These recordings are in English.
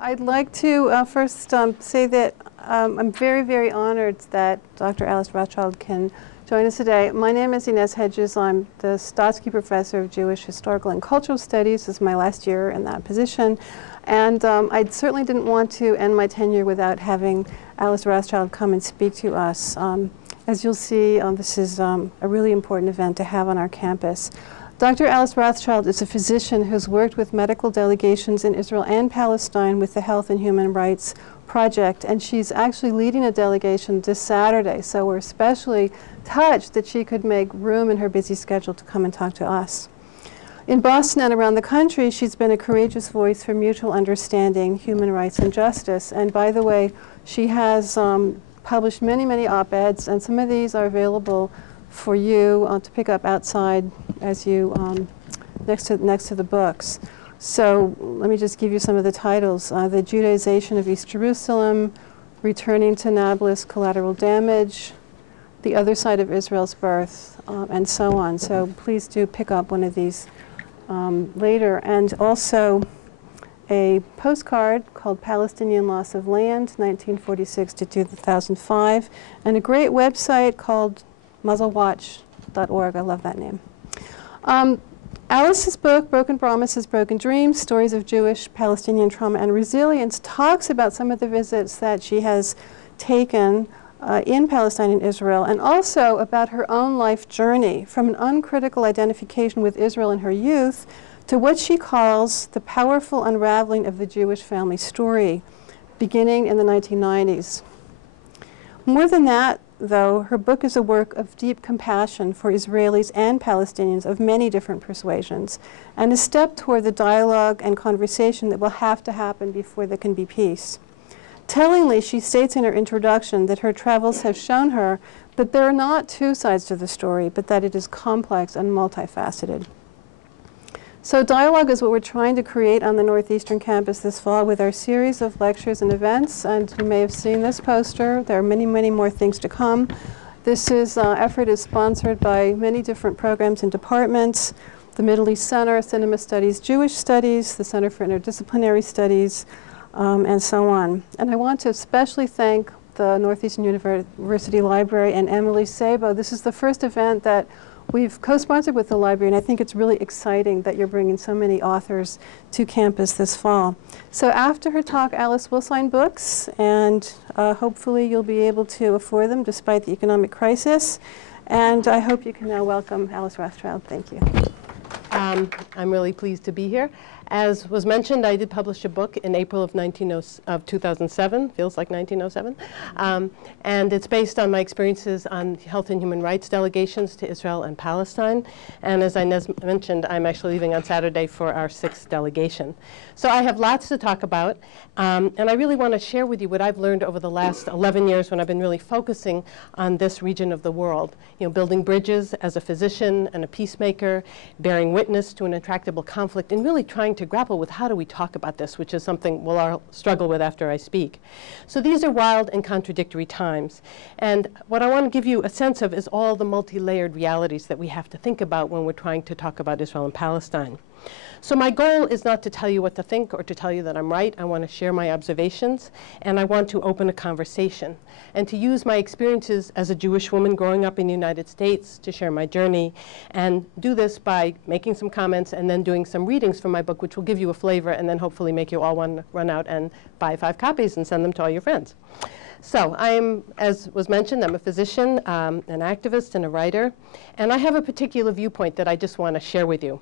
I'd like to first say that I'm very, very honored that Dr. Alice Rothchild can join us today. My name is Inez Hedges. I'm the Stotsky Professor of Jewish Historical and Cultural Studies. This is my last year in that position. And I certainly didn't want to end my tenure without having Alice Rothchild come and speak to us. As you'll see, this is a really important event to have on our campus. Dr. Alice Rothchild is a physician who's worked with medical delegations in Israel and Palestine with the Health and Human Rights Project, and she's actually leading a delegation this Saturday, so we're especially touched that she could make room in her busy schedule to come and talk to us. In Boston and around the country, she's been a courageous voice for mutual understanding, human rights, and justice. And by the way, she has published many, many op-eds, and some of these are available for you to pick up outside as you next to the books. So let me just give you some of the titles: The Judaization of East Jerusalem, Returning to Nablus, Collateral Damage, The Other Side of Israel's Birth, and so on. So please do pick up one of these later. And also a postcard called Palestinian Loss of Land, 1946 to 2005, and a great website called muzzlewatch.org. I love that name. Alice's book, Broken Promises, Broken Dreams, Stories of Jewish, Palestinian Trauma and Resilience, talks about some of the visits that she has taken in Palestine and Israel, and also about her own life journey from an uncritical identification with Israel in her youth to what she calls the powerful unraveling of the Jewish family story, beginning in the 1990s. More than that, though, her book is a work of deep compassion for Israelis and Palestinians of many different persuasions, and a step toward the dialogue and conversation that will have to happen before there can be peace. Tellingly, she states in her introduction that her travels have shown her that there are not two sides to the story, but that it is complex and multifaceted. So dialogue is what we're trying to create on the Northeastern campus this fall with our series of lectures and events. And you may have seen this poster. There are many, many more things to come. This effort is sponsored by many different programs and departments: the Middle East Center, Cinema Studies, Jewish Studies, the Center for Interdisciplinary Studies, and so on. And I want to especially thank the Northeastern University Library and Emily Sabo. This is the first event that we've co-sponsored with the library, and I think it's really exciting that you're bringing so many authors to campus this fall. So after her talk, Alice will sign books, and hopefully you'll be able to afford them despite the economic crisis. And I hope you can now welcome Alice Rothchild. Thank you. I'm really pleased to be here. As was mentioned, I did publish a book in April of 2007, feels like 1907, and it's based on my experiences on health and human rights delegations to Israel and Palestine. And as Inez mentioned, I'm actually leaving on Saturday for our 6th delegation. So I have lots to talk about, and I really want to share with you what I've learned over the last 11 years when I've been really focusing on this region of the world. You know, building bridges as a physician and a peacemaker, bearing witness to an intractable conflict, and really trying to grapple with how do we talk about this, which is something we'll all struggle with after I speak. So these are wild and contradictory times. And what I want to give you a sense of is all the multi-layered realities that we have to think about when we're trying to talk about Israel and Palestine. So my goal is not to tell you what to think or to tell you that I'm right. I want to share my observations, and I want to open a conversation and to use my experiences as a Jewish woman growing up in the United States to share my journey, and do this by making some comments and then doing some readings from my book, which will give you a flavor and then hopefully make you all want to run out and buy 5 copies and send them to all your friends. So I'm, as was mentioned, I'm a physician, an activist, and a writer, and I have a particular viewpoint that I just want to share with you.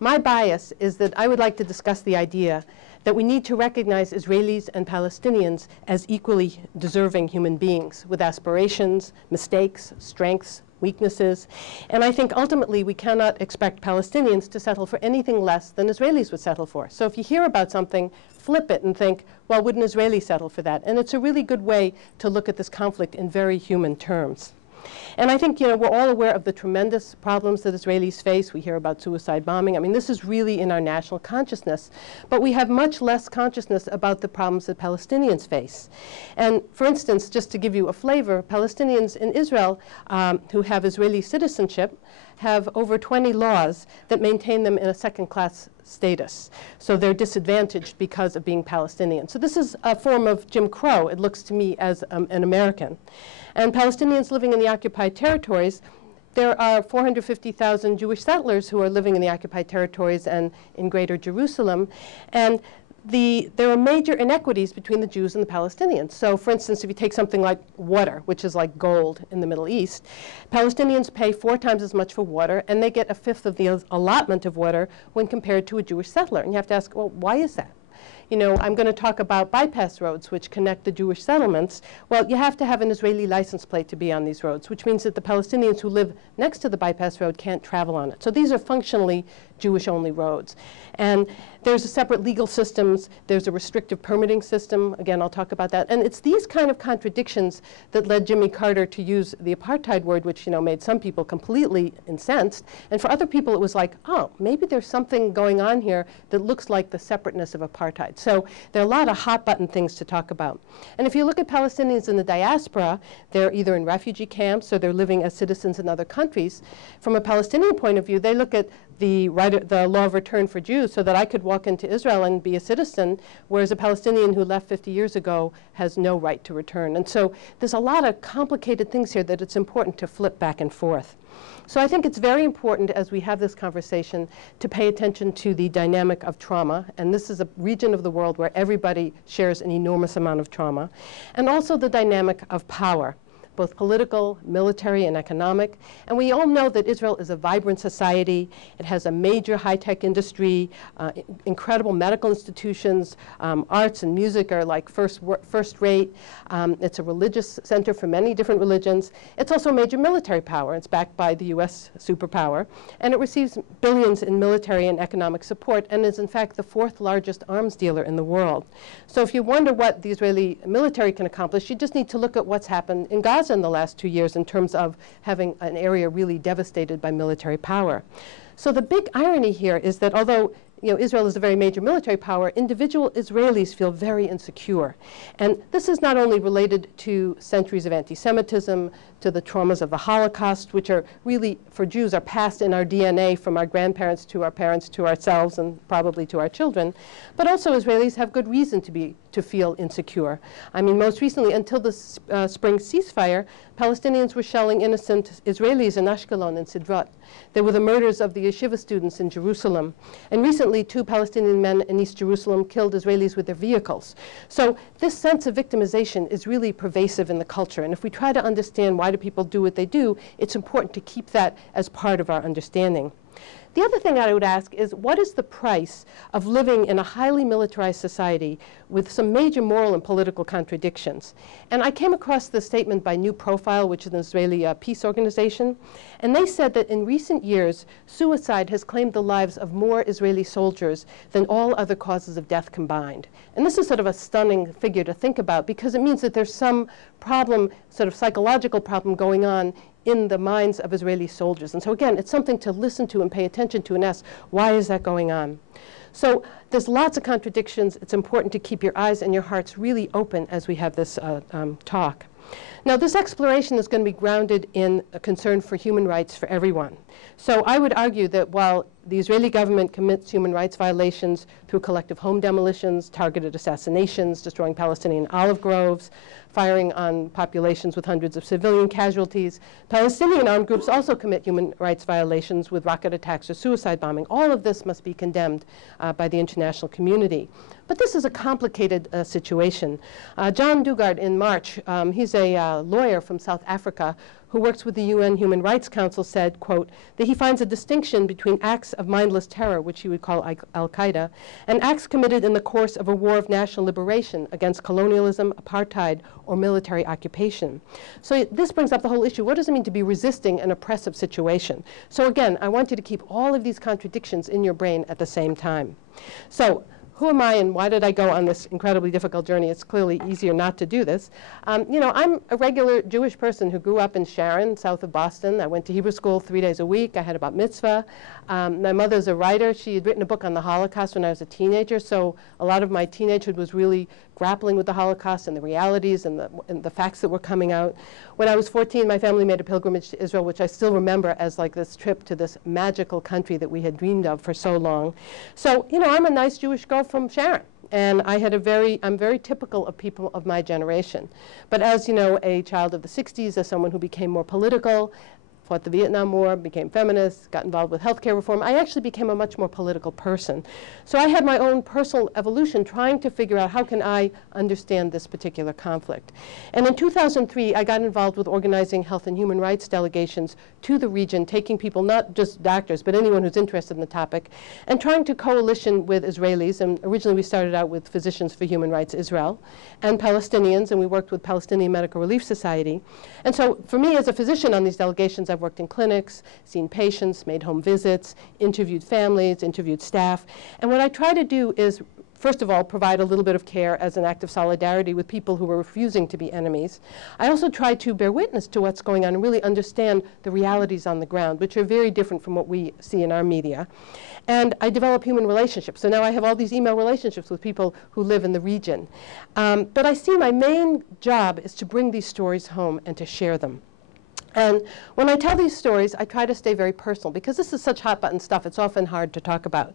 My bias is that I would like to discuss the idea that we need to recognize Israelis and Palestinians as equally deserving human beings with aspirations, mistakes, strengths, weaknesses. And I think ultimately we cannot expect Palestinians to settle for anything less than Israelis would settle for. So if you hear about something, flip it and think, well, would an Israeli settle for that? And it's a really good way to look at this conflict in very human terms. And I think, you know, we're all aware of the tremendous problems that Israelis face. We hear about suicide bombing. I mean, this is really in our national consciousness. But we have much less consciousness about the problems that Palestinians face. And for instance, just to give you a flavor, Palestinians in Israel who have Israeli citizenship have over 20 laws that maintain them in a second-class status. So they're disadvantaged because of being Palestinian. So this is a form of Jim Crow, it looks to me, as an American. And Palestinians living in the occupied territories, there are 450,000 Jewish settlers who are living in the occupied territories and in Greater Jerusalem. And there are major inequities between the Jews and the Palestinians. So for instance, if you take something like water, which is like gold in the Middle East, Palestinians pay 4 times as much for water, and they get a fifth of the allotment of water when compared to a Jewish settler. And you have to ask, well, why is that? You know, I'm going to talk about bypass roads, which connect the Jewish settlements. Well, you have to have an Israeli license plate to be on these roads, which means that the Palestinians who live next to the bypass road can't travel on it. So these are functionally Jewish-only roads. And there's a separate legal systems. There's a restrictive permitting system. Again, I'll talk about that. And it's these kind of contradictions that led Jimmy Carter to use the apartheid word, which, you know, made some people completely incensed. And for other people, it was like, oh, maybe there's something going on here that looks like the separateness of apartheid. So there are a lot of hot-button things to talk about. And if you look at Palestinians in the diaspora, they're either in refugee camps or they're living as citizens in other countries. From a Palestinian point of view, they look at the law of return for Jews so that I could walk into Israel and be a citizen, whereas a Palestinian who left 50 years ago has no right to return. And so there's a lot of complicated things here that it's important to flip back and forth. So I think it's very important as we have this conversation to pay attention to the dynamic of trauma, and this is a region of the world where everybody shares an enormous amount of trauma, and also the dynamic of power, both political, military, and economic. And we all know that Israel is a vibrant society. It has a major high-tech industry, incredible medical institutions, arts and music are like first-rate. It's a religious center for many different religions. It's also a major military power. It's backed by the US superpower. And it receives billions in military and economic support and is in fact the 4th largest arms dealer in the world. So if you wonder what the Israeli military can accomplish, you just need to look at what's happened in Gaza in the last 2 years in terms of having an area really devastated by military power. So the big irony here is that although Israel is a very major military power, individual Israelis feel very insecure. And this is not only related to centuries of anti-Semitism, to the traumas of the Holocaust, which are really, for Jews, are passed in our DNA from our grandparents to our parents to ourselves and probably to our children, but also Israelis have good reason to feel insecure. I mean, most recently, until the spring ceasefire, Palestinians were shelling innocent Israelis in Ashkelon and Sidrot. There were the murders of the yeshiva students in Jerusalem. And recently, 2 Palestinian men in East Jerusalem killed Israelis with their vehicles. So this sense of victimization is really pervasive in the culture. And if we try to understand why do people do what they do, it's important to keep that as part of our understanding. The other thing I would ask is, what is the price of living in a highly militarized society with some major moral and political contradictions? And I came across this statement by New Profile, which is an Israeli peace organization, and they said that in recent years, suicide has claimed the lives of more Israeli soldiers than all other causes of death combined. And this is sort of a stunning figure to think about, because it means that there's some problem, sort of psychological problem going on in the minds of Israeli soldiers. And so again, it's something to listen to and pay attention to and ask, why is that going on? So there's lots of contradictions. It's important to keep your eyes and your hearts really open as we have this talk. Now, this exploration is going to be grounded in a concern for human rights for everyone. So I would argue that while the Israeli government commits human rights violations through collective home demolitions, targeted assassinations, destroying Palestinian olive groves, firing on populations with hundreds of civilian casualties, Palestinian armed groups also commit human rights violations with rocket attacks or suicide bombing. All of this must be condemned by the international community. But this is a complicated situation. John Dugard in March, he's a lawyer from South Africa who works with the UN Human Rights Council, said, quote, that he finds a distinction between acts of mindless terror, which he would call al-Qaeda, and acts committed in the course of a war of national liberation against colonialism, apartheid, or military occupation. So this brings up the whole issue. What does it mean to be resisting an oppressive situation? So again, I want you to keep all of these contradictions in your brain at the same time. So who am I and why did I go on this incredibly difficult journey? It's clearly easier not to do this. You know, I'm a regular Jewish person who grew up in Sharon, south of Boston. I went to Hebrew school 3 days a week. I had a bat mitzvah. My mother's a writer. She had written a book on the Holocaust when I was a teenager, so a lot of my teenagehood was really grappling with the Holocaust and the realities and the facts that were coming out. When I was 14, my family made a pilgrimage to Israel, which I still remember as like this trip to this magical country that we had dreamed of for so long. So, you know, I'm a nice Jewish girl from Sharon. And I'm very typical of people of my generation. But as, you know, a child of the 60s, as someone who became more political, fought the Vietnam War, became feminist, got involved with healthcare reform, I actually became a much more political person. So I had my own personal evolution trying to figure out how can I understand this particular conflict. And in 2003, I got involved with organizing health and human rights delegations to the region, taking people, not just doctors, but anyone who's interested in the topic, and trying to coalition with Israelis. And originally we started out with Physicians for Human Rights Israel and Palestinians, and we worked with Palestinian Medical Relief Society. And so for me as a physician on these delegations, I've worked in clinics, seen patients, made home visits, interviewed families, interviewed staff. And what I try to do is, first of all, provide a little bit of care as an act of solidarity with people who are refusing to be enemies. I also try to bear witness to what's going on and really understand the realities on the ground, which are very different from what we see in our media. And I develop human relationships. So now I have all these email relationships with people who live in the region. But I see my main job is to bring these stories home and to share them. And when I tell these stories, I try to stay very personal, because this is such hot-button stuff, it's often hard to talk about.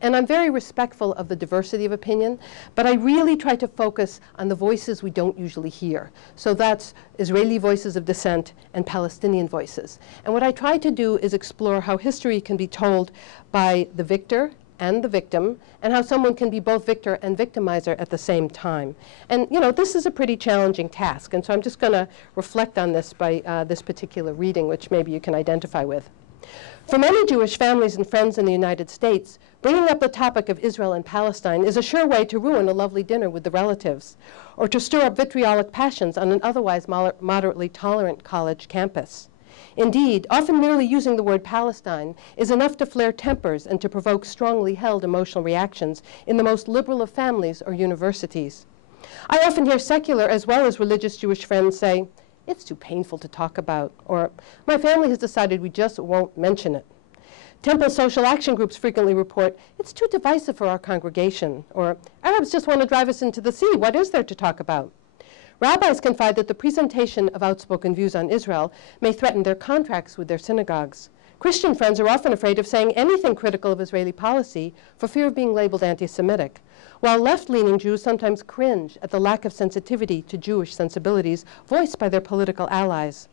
And I'm very respectful of the diversity of opinion, but I really try to focus on the voices we don't usually hear. So that's Israeli voices of dissent and Palestinian voices. And what I try to do is explore how history can be told by the victor and the victim, and how someone can be both victor and victimizer at the same time. And you know, this is a pretty challenging task, and so I'm just going to reflect on this by this particular reading, which maybe you can identify with. For many Jewish families and friends in the United States, bringing up the topic of Israel and Palestine is a sure way to ruin a lovely dinner with the relatives, or to stir up vitriolic passions on an otherwise moderately tolerant college campus. Indeed, often merely using the word Palestine is enough to flare tempers and to provoke strongly held emotional reactions in the most liberal of families or universities. I often hear secular as well as religious Jewish friends say, "It's too painful to talk about," or "My family has decided we just won't mention it." Temple social action groups frequently report, "It's too divisive for our congregation," or "Arabs just want to drive us into the sea. What is there to talk about?" Rabbis confide that the presentation of outspoken views on Israel may threaten their contracts with their synagogues. Christian friends are often afraid of saying anything critical of Israeli policy for fear of being labeled anti-Semitic, while left-leaning Jews sometimes cringe at the lack of sensitivity to Jewish sensibilities voiced by their political allies.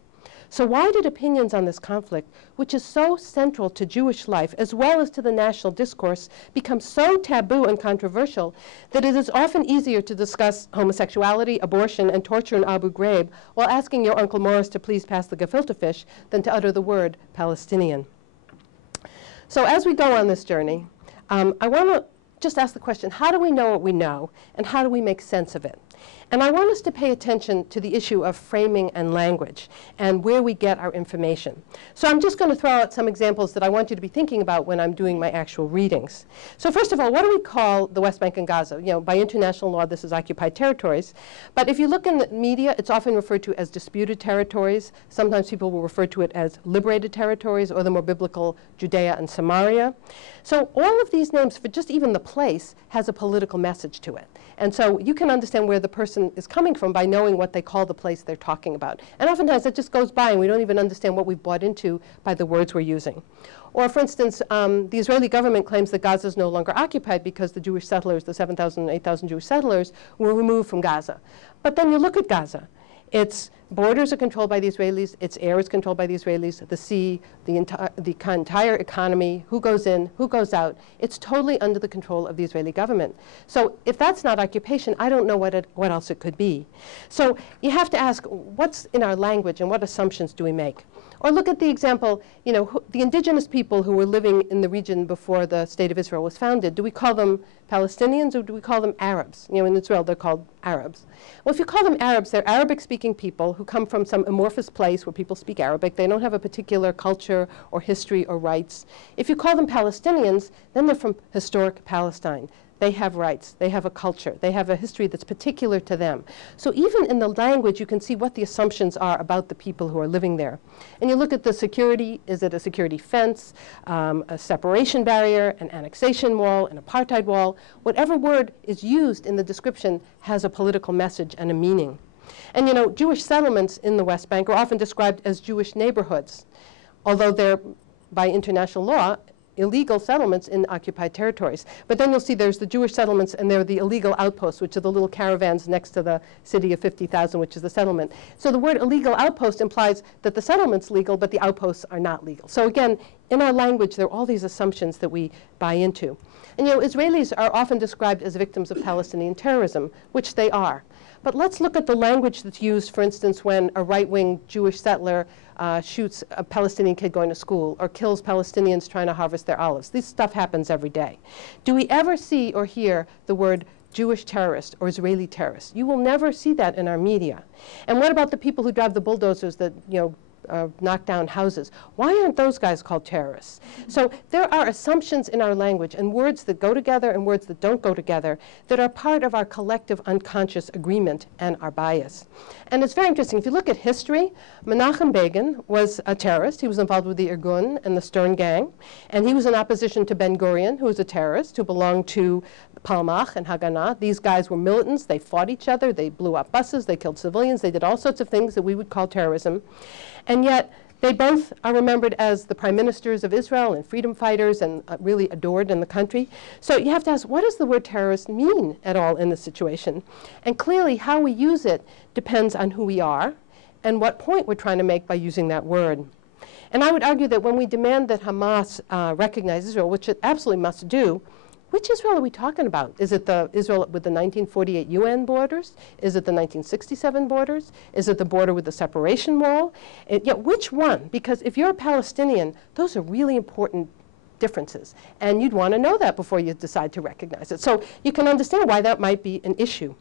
So why did opinions on this conflict, which is so central to Jewish life as well as to the national discourse, become so taboo and controversial that it is often easier to discuss homosexuality, abortion, and torture in Abu Ghraib while asking your Uncle Morris to please pass the gefilte fish than to utter the word Palestinian? So as we go on this journey, I want to just ask the question, how do we know what we know, and how do we make sense of it? And I want us to pay attention to the issue of framing and language and where we get our information. So I'm just going to throw out some examples that I want you to be thinking about when I'm doing my actual readings. So first of all, what do we call the West Bank and Gaza? You know, by international law, this is occupied territories. But if you look in the media, it's often referred to as disputed territories. Sometimes people will refer to it as liberated territories, or the more biblical Judea and Samaria. So all of these names, for just even the place, has a political message to it. And so you can understand where the person is coming from by knowing what they call the place they're talking about. And oftentimes it just goes by and we don't even understand what we've bought into by the words we're using. Or for instance, the Israeli government claims that Gaza is no longer occupied because the Jewish settlers, the 7,000, 8,000 Jewish settlers, were removed from Gaza. But then you look at Gaza. Its borders are controlled by the Israelis, its air is controlled by the Israelis, the sea, the entire economy, who goes in, who goes out, it's totally under the control of the Israeli government. So if that's not occupation, I don't know what else it could be. So you have to ask, what's in our language and what assumptions do we make? Or look at the example, you know, the indigenous people who were living in the region before the State of Israel was founded. Do we call them Palestinians or do we call them Arabs? You know, in Israel they're called Arabs. Well, if you call them Arabs, they're Arabic-speaking people who come from some amorphous place where people speak Arabic. They don't have a particular culture or history or rights. If you call them Palestinians, then they're from historic Palestine. they have rights, they have a culture, they have a history that's particular to them. So even in the language, you can see what the assumptions are about the people who are living there. And you look at the security, is it a security fence, a separation barrier, an annexation wall, an apartheid wall? Whatever word is used in the description has a political message and a meaning. And you know, Jewish settlements in the West Bank are often described as Jewish neighborhoods, although they're, by international law, illegal settlements in occupied territories. But then you'll see there's the Jewish settlements and there are the illegal outposts, which are the little caravans next to the city of 50,000, which is the settlement. So the word illegal outpost implies that the settlement's legal, but the outposts are not legal. So again, in our language, there are all these assumptions that we buy into. And you know, Israelis are often described as victims of Palestinian terrorism, which they are. But let's look at the language that's used, for instance, when a right-wing Jewish settler shoots a Palestinian kid going to school or kills Palestinians trying to harvest their olives. This stuff happens every day. Do we ever see or hear the word Jewish terrorist or Israeli terrorist? You will never see that in our media. And what about the people who drive the bulldozers that, you know, knock down houses? Why aren't those guys called terrorists? So there are assumptions in our language and words that go together and words that don't go together that are part of our collective unconscious agreement and our bias. And it's very interesting. If you look at history, Menachem Begin was a terrorist. He was involved with the Irgun and the Stern Gang. And he was in opposition to Ben Gurion, who was a terrorist, who belonged to Palmach and Haganah. These guys were militants. They fought each other. They blew up buses. They killed civilians. They did all sorts of things that we would call terrorism. And yet, they both are remembered as the prime ministers of Israel and freedom fighters and really adored in the country. So you have to ask, what does the word terrorist mean at all in this situation? And clearly, how we use it depends on who we are and what point we're trying to make by using that word. And I would argue that when we demand that Hamas recognize Israel, which it absolutely must do, which Israel are we talking about? Is it the Israel with the 1948 UN borders? Is it the 1967 borders? Is it the border with the separation wall? Yeah, which one? Because if you're a Palestinian, those are really important differences. And you'd want to know that before you decide to recognize it. So you can understand why that might be an issue.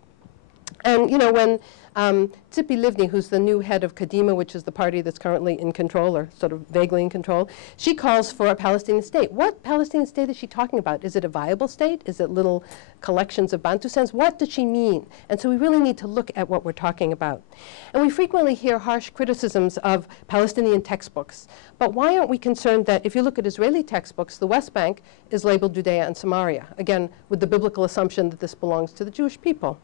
And you know, when Tzipi Livni, who's the new head of Kadima, which is the party that's currently in control, or sort of vaguely in control, she calls for a Palestinian state. What Palestinian state is she talking about? Is it a viable state? Is it little collections of Bantustans? What does she mean? And so we really need to look at what we're talking about. And we frequently hear harsh criticisms of Palestinian textbooks. But why aren't we concerned that if you look at Israeli textbooks, the West Bank is labeled Judea and Samaria, again, with the biblical assumption that this belongs to the Jewish people.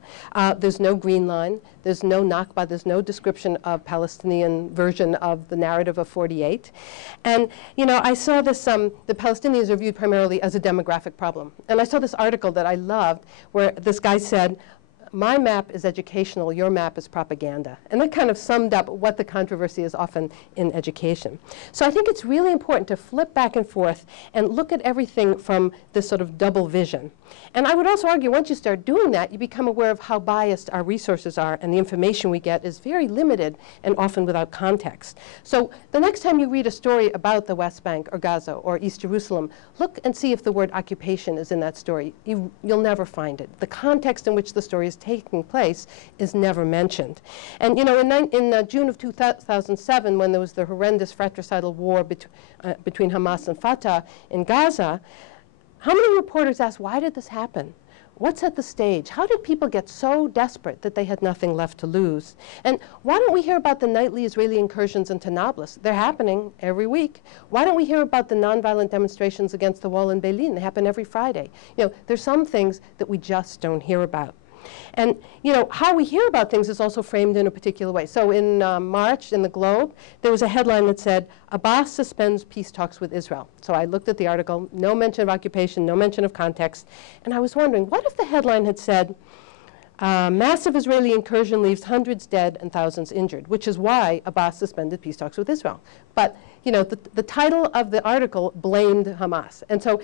There's no green line. There's no Nakba. There's no description of Palestinian version of the narrative of 48. And, you know, I saw this, the Palestinians are viewed primarily as a demographic problem. And I saw this article that I loved where this guy said, my map is educational, your map is propaganda. And that kind of summed up what the controversy is often in education. So I think it's really important to flip back and forth and look at everything from this sort of double vision. And I would also argue once you start doing that, you become aware of how biased our resources are, and the information we get is very limited and often without context. So the next time you read a story about the West Bank or Gaza or East Jerusalem, look and see if the word occupation is in that story. You'll never find it. The context in which the story is taking place is never mentioned. And you know, in June of 2007, when there was the horrendous fratricidal war between Hamas and Fatah in Gaza, how many reporters asked, why did this happen? What's at the stage? How did people get so desperate that they had nothing left to lose? And why don't we hear about the nightly Israeli incursions into Nablus? They're happening every week. Why don't we hear about the nonviolent demonstrations against the wall in Berlin? They happen every Friday. You know, there's some things that we just don't hear about. And you know, how we hear about things is also framed in a particular way. So in March, in the Globe, there was a headline that said, Abbas suspends peace talks with Israel. So I looked at the article, no mention of occupation, no mention of context. And I was wondering, what if the headline had said, massive Israeli incursion leaves hundreds dead and thousands injured, which is why Abbas suspended peace talks with Israel. But you know, the title of the article blamed Hamas, and so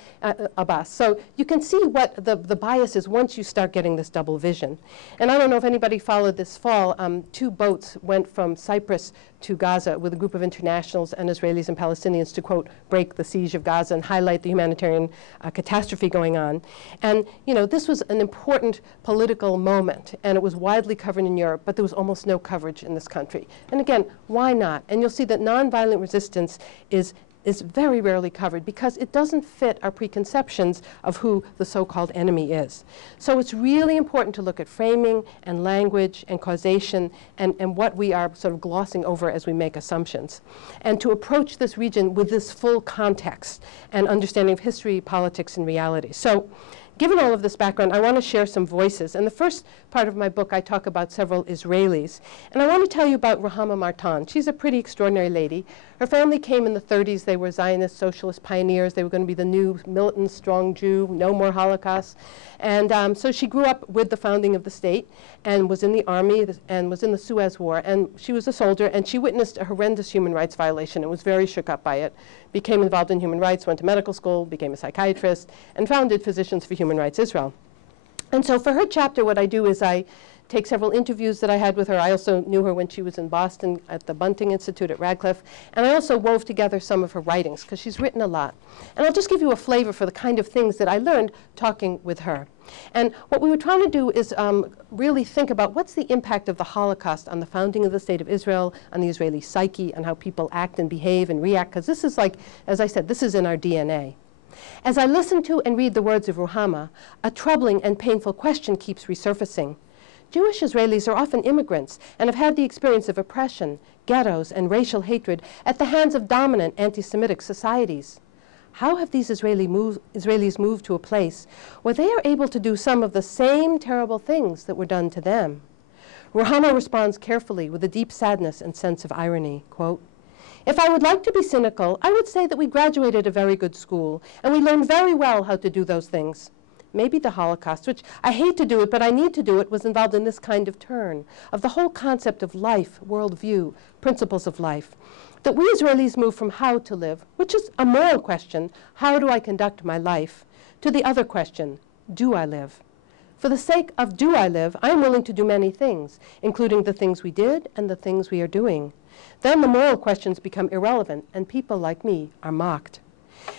Abbas. So you can see what the bias is once you start getting this double vision. And I don't know if anybody followed this fall, 2 boats went from Cyprus to Gaza with a group of internationals and Israelis and Palestinians to, quote, break the siege of Gaza and highlight the humanitarian catastrophe going on. And you know, this was an important political moment, and it was widely covered in Europe, but there was almost no coverage in this country. And again, why not? And you'll see that nonviolent resistance is is very rarely covered because it doesn't fit our preconceptions of who the so-called enemy is. So it's really important to look at framing and language and causation and what we are sort of glossing over as we make assumptions. And to approach this region with this full context and understanding of history, politics, and reality. So given all of this background, I want to share some voices. In the first part of my book, I talk about several Israelis. And I want to tell you about Ruhama Martan. She's a pretty extraordinary lady. Her family came in the 30s. They were Zionist socialist pioneers. They were going to be the new militant, strong Jew, no more Holocaust. And so she grew up with the founding of the state and was in the army and was in the Suez War. And she was a soldier, and she witnessed a horrendous human rights violation and was very shook up by it. Became involved in human rights, went to medical school, became a psychiatrist, and founded Physicians for Human Rights Israel. And so for her chapter, what I do is I take several interviews that I had with her. I also knew her when she was in Boston at the Bunting Institute at Radcliffe. And I also wove together some of her writings, because she's written a lot. And I'll just give you a flavor for the kind of things that I learned talking with her. And what we were trying to do is really think about what's the impact of the Holocaust on the founding of the State of Israel, on the Israeli psyche, on how people act and behave and react, because this is like, as I said, this is in our DNA. As I listen to and read the words of Ruhama, a troubling and painful question keeps resurfacing. Jewish Israelis are often immigrants and have had the experience of oppression, ghettos, and racial hatred at the hands of dominant anti-Semitic societies. How have these Israelis moved to a place where they are able to do some of the same terrible things that were done to them? Ruhama responds carefully with a deep sadness and sense of irony, quote, "If I would like to be cynical, I would say that we graduated a very good school and we learned very well how to do those things. Maybe the Holocaust, which I hate to do it, but I need to do it, was involved in this kind of turn, of the whole concept of life, worldview, principles of life. That we Israelis move from how to live, which is a moral question, how do I conduct my life, to the other question, do I live? For the sake of do I live, I am willing to do many things, including the things we did and the things we are doing. Then the moral questions become irrelevant, and people like me are mocked."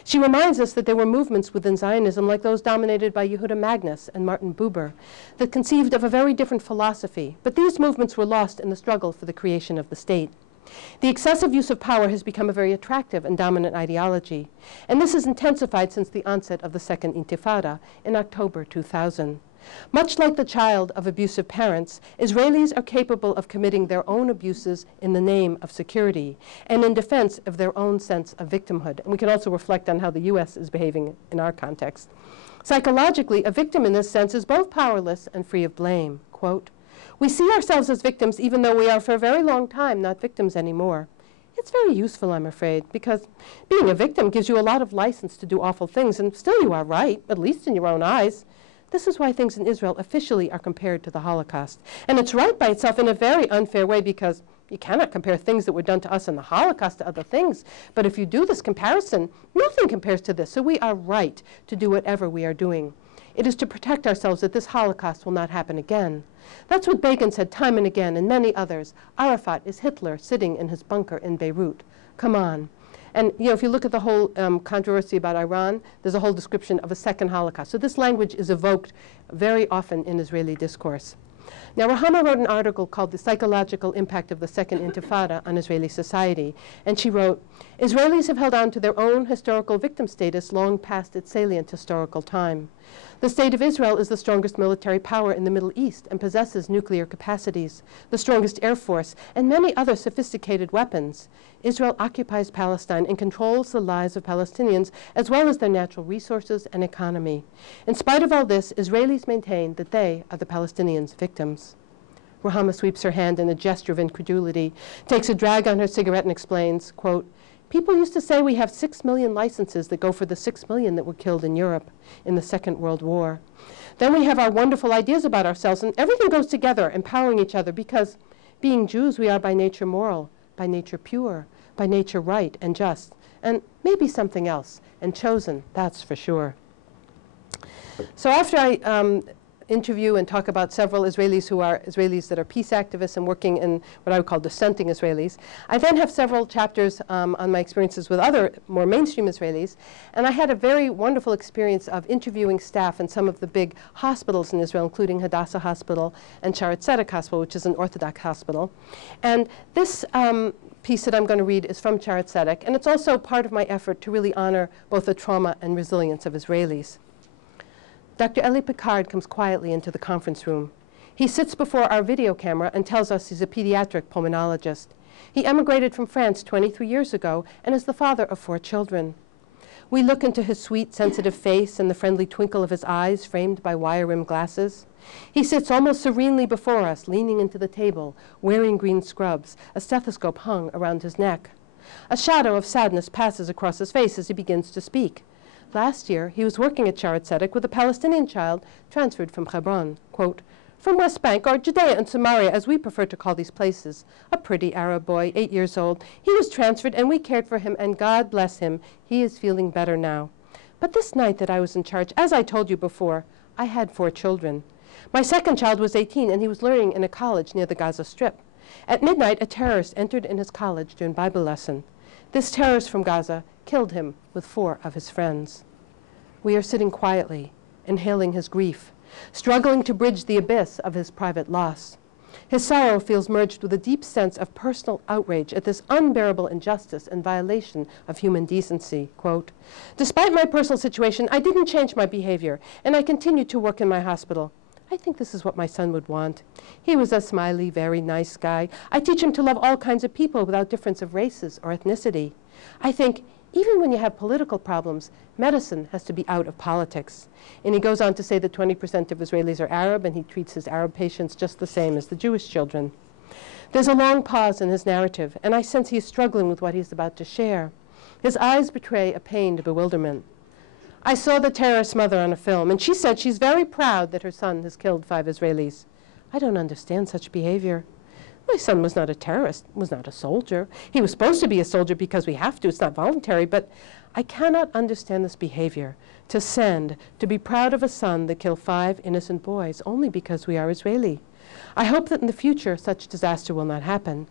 She reminds us that there were movements within Zionism like those dominated by Yehuda Magnus and Martin Buber that conceived of a very different philosophy, but these movements were lost in the struggle for the creation of the state. The excessive use of power has become a very attractive and dominant ideology, and this has intensified since the onset of the Second Intifada in October 2000. Much like the child of abusive parents, Israelis are capable of committing their own abuses in the name of security and in defense of their own sense of victimhood. And we can also reflect on how the U.S. is behaving in our context. Psychologically, a victim in this sense is both powerless and free of blame. Quote, "We see ourselves as victims even though we are for a very long time not victims anymore. It's very useful, I'm afraid, because being a victim gives you a lot of license to do awful things, and still you are right, at least in your own eyes. This is why things in Israel officially are compared to the Holocaust. And it's right by itself in a very unfair way, because you cannot compare things that were done to us in the Holocaust to other things. But if you do this comparison, nothing compares to this. So we are right to do whatever we are doing. It is to protect ourselves that this Holocaust will not happen again. That's what Begin said time and again, and many others. Arafat is Hitler sitting in his bunker in Beirut. Come on." And you know, if you look at the whole controversy about Iran, there's a whole description of a second Holocaust. So this language is evoked very often in Israeli discourse. Now, Ruhama wrote an article called "The Psychological Impact of the Second Intifada on Israeli Society." And she wrote, "Israelis have held on to their own historical victim status long past its salient historical time. The State of Israel is the strongest military power in the Middle East and possesses nuclear capacities, the strongest air force, and many other sophisticated weapons. Israel occupies Palestine and controls the lives of Palestinians as well as their natural resources and economy. In spite of all this, Israelis maintain that they are the Palestinians' victims." Ruhama sweeps her hand in a gesture of incredulity, takes a drag on her cigarette and explains, quote, "People used to say we have 6 million licenses that go for the 6 million that were killed in Europe in the Second World War. Then we have our wonderful ideas about ourselves, and everything goes together, empowering each other, because being Jews, we are by nature moral, by nature pure, by nature right and just, and maybe something else, and chosen, that's for sure." So after I interview and talk about several Israelis who are Israelis that are peace activists and working in what I would call dissenting Israelis, I then have several chapters on my experiences with other more mainstream Israelis. And I had a very wonderful experience of interviewing staff in some of the big hospitals in Israel, including Hadassah Hospital and Shaare Zedek Hospital, which is an Orthodox hospital. And this piece that I'm going to read is from Sharet Zedek, and it's also part of my effort to really honor both the trauma and resilience of Israelis. Dr. Eli Picard comes quietly into the conference room. He sits before our video camera and tells us he's a pediatric pulmonologist. He emigrated from France 23 years ago and is the father of 4 children. We look into his sweet, sensitive face and the friendly twinkle of his eyes framed by wire-rimmed glasses. He sits almost serenely before us, leaning into the table, wearing green scrubs, a stethoscope hung around his neck. A shadow of sadness passes across his face as he begins to speak. Last year, he was working at Sharet Zedek with a Palestinian child transferred from Hebron, quote, from West Bank, or Judea and Samaria, as we prefer to call these places. A pretty Arab boy, 8 years old. He was transferred, and we cared for him, and God bless him. He is feeling better now. But this night that I was in charge, as I told you before, I had 4 children. My second child was 18, and he was learning in a college near the Gaza Strip. At midnight, a terrorist entered in his college during Bible lesson. This terrorist from Gaza killed him with 4 of his friends. We are sitting quietly, inhaling his grief, struggling to bridge the abyss of his private loss. His sorrow feels merged with a deep sense of personal outrage at this unbearable injustice and violation of human decency. Quote, despite my personal situation, I didn't change my behavior, and I continued to work in my hospital. I think this is what my son would want. He was a smiley, very nice guy. I teach him to love all kinds of people without difference of races or ethnicity. I think even when you have political problems, medicine has to be out of politics. And he goes on to say that 20% of Israelis are Arab, and he treats his Arab patients just the same as the Jewish children. There's a long pause in his narrative, and I sense he is struggling with what he's about to share. His eyes betray a pained bewilderment. I saw the terrorist's mother on a film, and she said she's very proud that her son has killed 5 Israelis. I don't understand such behavior. My son was not a terrorist, was not a soldier. He was supposed to be a soldier because we have to, it's not voluntary, but I cannot understand this behavior, to be proud of a son that killed 5 innocent boys only because we are Israeli. I hope that in the future such disaster will not happen.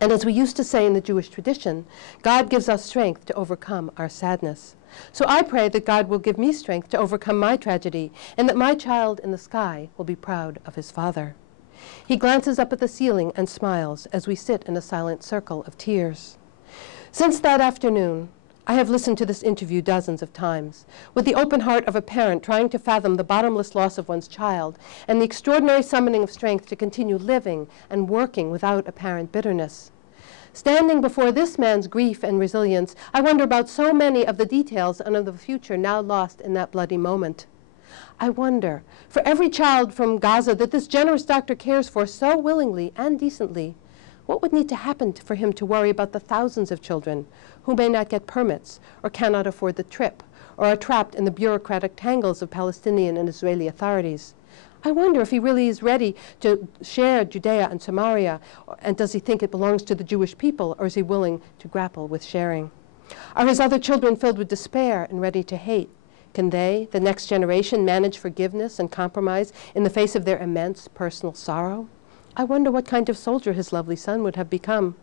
And as we used to say in the Jewish tradition, God gives us strength to overcome our sadness. So I pray that God will give me strength to overcome my tragedy, and that my child in the sky will be proud of his father. He glances up at the ceiling and smiles as we sit in a silent circle of tears. Since that afternoon, I have listened to this interview dozens of times, with the open heart of a parent trying to fathom the bottomless loss of one's child and the extraordinary summoning of strength to continue living and working without apparent bitterness. Standing before this man's grief and resilience, I wonder about so many of the details and of the future now lost in that bloody moment. I wonder, for every child from Gaza that this generous doctor cares for so willingly and decently, what would need to happen for him to worry about the thousands of children who may not get permits or cannot afford the trip or are trapped in the bureaucratic tangles of Palestinian and Israeli authorities? I wonder if he really is ready to share Judea and Samaria, and does he think it belongs to the Jewish people, or is he willing to grapple with sharing? Are his other children filled with despair and ready to hate? Can they, the next generation, manage forgiveness and compromise in the face of their immense personal sorrow? I wonder what kind of soldier his lovely son would have become.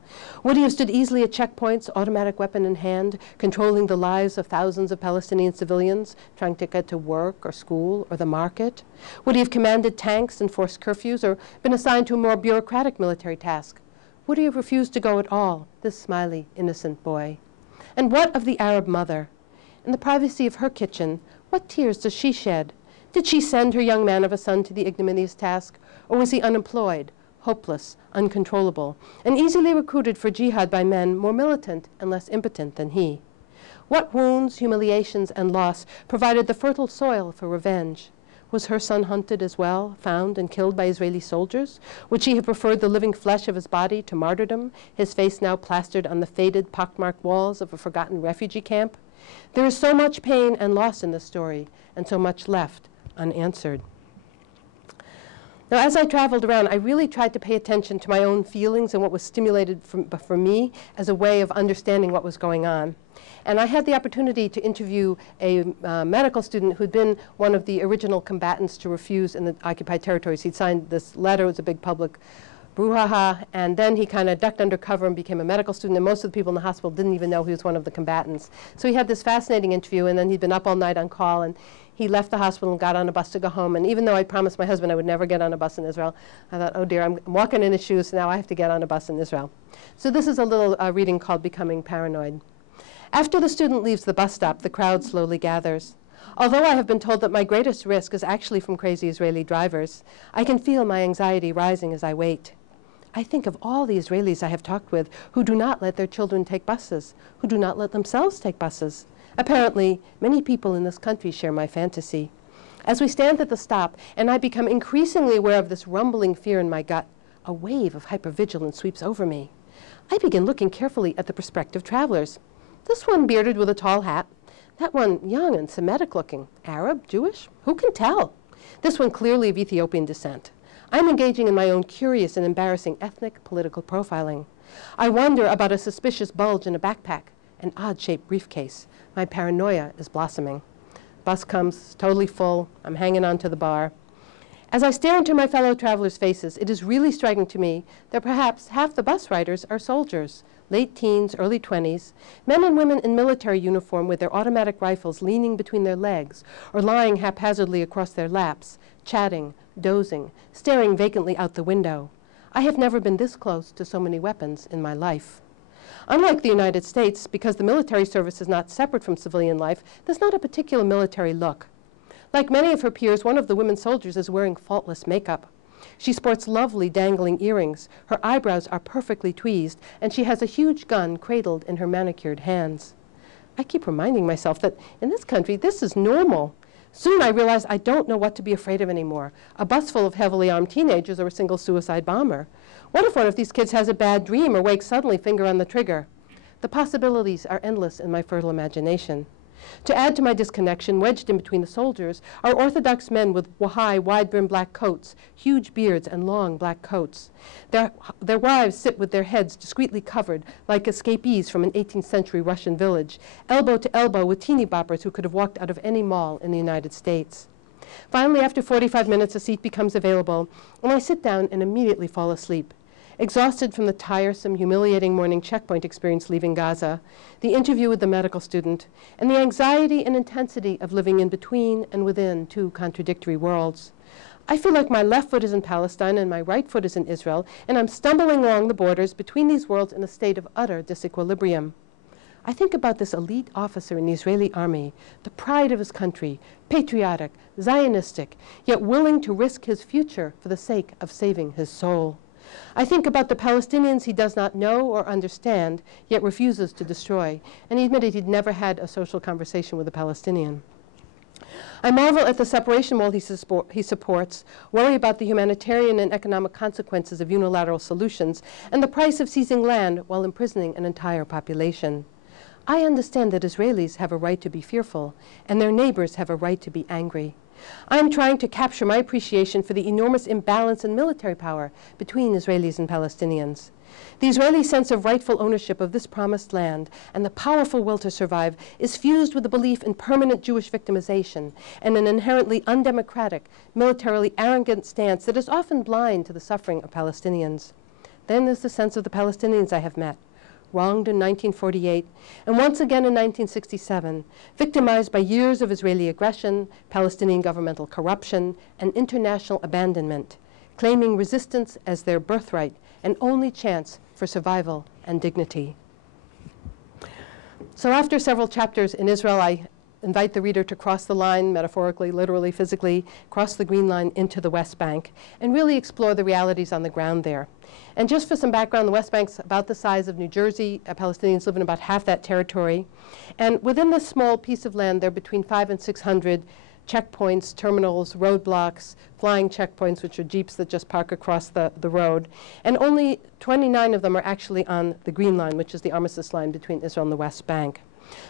Would he have stood easily at checkpoints, automatic weapon in hand, controlling the lives of thousands of Palestinian civilians, trying to get to work or school or the market? Would he have commanded tanks and forced curfews, or been assigned to a more bureaucratic military task? Would he have refused to go at all, this smiley, innocent boy? And what of the Arab mother? In the privacy of her kitchen, what tears does she shed? Did she send her young man of a son to the ignominious task, or was he unemployed, hopeless, uncontrollable, and easily recruited for jihad by men more militant and less impotent than he? What wounds, humiliations, and loss provided the fertile soil for revenge? Was her son hunted as well, found and killed by Israeli soldiers? Would she have preferred the living flesh of his body to martyrdom, his face now plastered on the faded, pockmarked walls of a forgotten refugee camp? There is so much pain and loss in this story, and so much left unanswered. Now, as I traveled around, I really tried to pay attention to my own feelings and what was stimulated for me as a way of understanding what was going on. And I had the opportunity to interview a medical student who'd been one of the original combatants to refuse in the occupied territories. He'd signed this letter. It was a big public brouhaha, and then he kind of ducked under cover and became a medical student, and most of the people in the hospital didn't even know he was one of the combatants. So he had this fascinating interview, and then he'd been up all night on call, and he left the hospital and got on a bus to go home. And even though I promised my husband I would never get on a bus in Israel, I thought, oh dear, I'm walking in his shoes, so now I have to get on a bus in Israel. So this is a little reading called Becoming Paranoid. After the student leaves the bus stop, the crowd slowly gathers. Although I have been told that my greatest risk is actually from crazy Israeli drivers, I can feel my anxiety rising as I wait. I think of all the Israelis I have talked with who do not let their children take buses, who do not let themselves take buses. Apparently, many people in this country share my fantasy. As we stand at the stop, and I become increasingly aware of this rumbling fear in my gut, a wave of hypervigilance sweeps over me. I begin looking carefully at the prospective travelers. This one bearded with a tall hat, that one young and Semitic looking. Arab, Jewish? Who can tell? This one clearly of Ethiopian descent. I'm engaging in my own curious and embarrassing ethnic political profiling. I wonder about a suspicious bulge in a backpack, an odd-shaped briefcase. My paranoia is blossoming. Bus comes, totally full. I'm hanging on to the bar. As I stare into my fellow travelers' faces, it is really striking to me that perhaps half the bus riders are soldiers, late teens, early 20s, men and women in military uniform with their automatic rifles leaning between their legs or lying haphazardly across their laps, chatting, dozing, staring vacantly out the window. I have never been this close to so many weapons in my life. Unlike the United States, because the military service is not separate from civilian life, there's not a particular military look. Like many of her peers, one of the women soldiers is wearing faultless makeup. She sports lovely dangling earrings, her eyebrows are perfectly tweezed, and she has a huge gun cradled in her manicured hands. I keep reminding myself that in this country, this is normal. Soon I realize I don't know what to be afraid of anymore, a bus full of heavily armed teenagers or a single suicide bomber. What if one of these kids has a bad dream or wakes suddenly, finger on the trigger? The possibilities are endless in my fertile imagination. To add to my disconnection, wedged in between the soldiers, are Orthodox men with high, wide-brimmed black coats, huge beards, and long black coats. Their wives sit with their heads discreetly covered, like escapees from an 18th century Russian village, elbow to elbow with teeny boppers who could have walked out of any mall in the United States. Finally, after 45 minutes, a seat becomes available, and I sit down and immediately fall asleep. Exhausted from the tiresome, humiliating morning checkpoint experience leaving Gaza, the interview with the medical student, and the anxiety and intensity of living in between and within two contradictory worlds. I feel like my left foot is in Palestine and my right foot is in Israel, and I'm stumbling along the borders between these worlds in a state of utter disequilibrium. I think about this elite officer in the Israeli army, the pride of his country, patriotic, Zionistic, yet willing to risk his future for the sake of saving his soul. I think about the Palestinians he does not know or understand, yet refuses to destroy, and he admitted he'd never had a social conversation with a Palestinian. I marvel at the separation wall he supports, worry about the humanitarian and economic consequences of unilateral solutions, and the price of seizing land while imprisoning an entire population. I understand that Israelis have a right to be fearful, and their neighbors have a right to be angry. I am trying to capture my appreciation for the enormous imbalance in military power between Israelis and Palestinians. The Israeli sense of rightful ownership of this promised land and the powerful will to survive is fused with the belief in permanent Jewish victimization and an inherently undemocratic, militarily arrogant stance that is often blind to the suffering of Palestinians. Then there's the sense of the Palestinians I have met, wronged in 1948, and once again in 1967, victimized by years of Israeli aggression, Palestinian governmental corruption, and international abandonment, claiming resistance as their birthright and only chance for survival and dignity. So after several chapters in Israel, I invite the reader to cross the line, metaphorically, literally, physically, cross the green line into the West Bank, and really explore the realities on the ground there. And just for some background, the West Bank's about the size of New Jersey. Palestinians live in about half that territory. And within this small piece of land, there are between 500 and 600 checkpoints, terminals, roadblocks, flying checkpoints, which are jeeps that just park across the road. And only 29 of them are actually on the Green Line, which is the armistice line between Israel and the West Bank.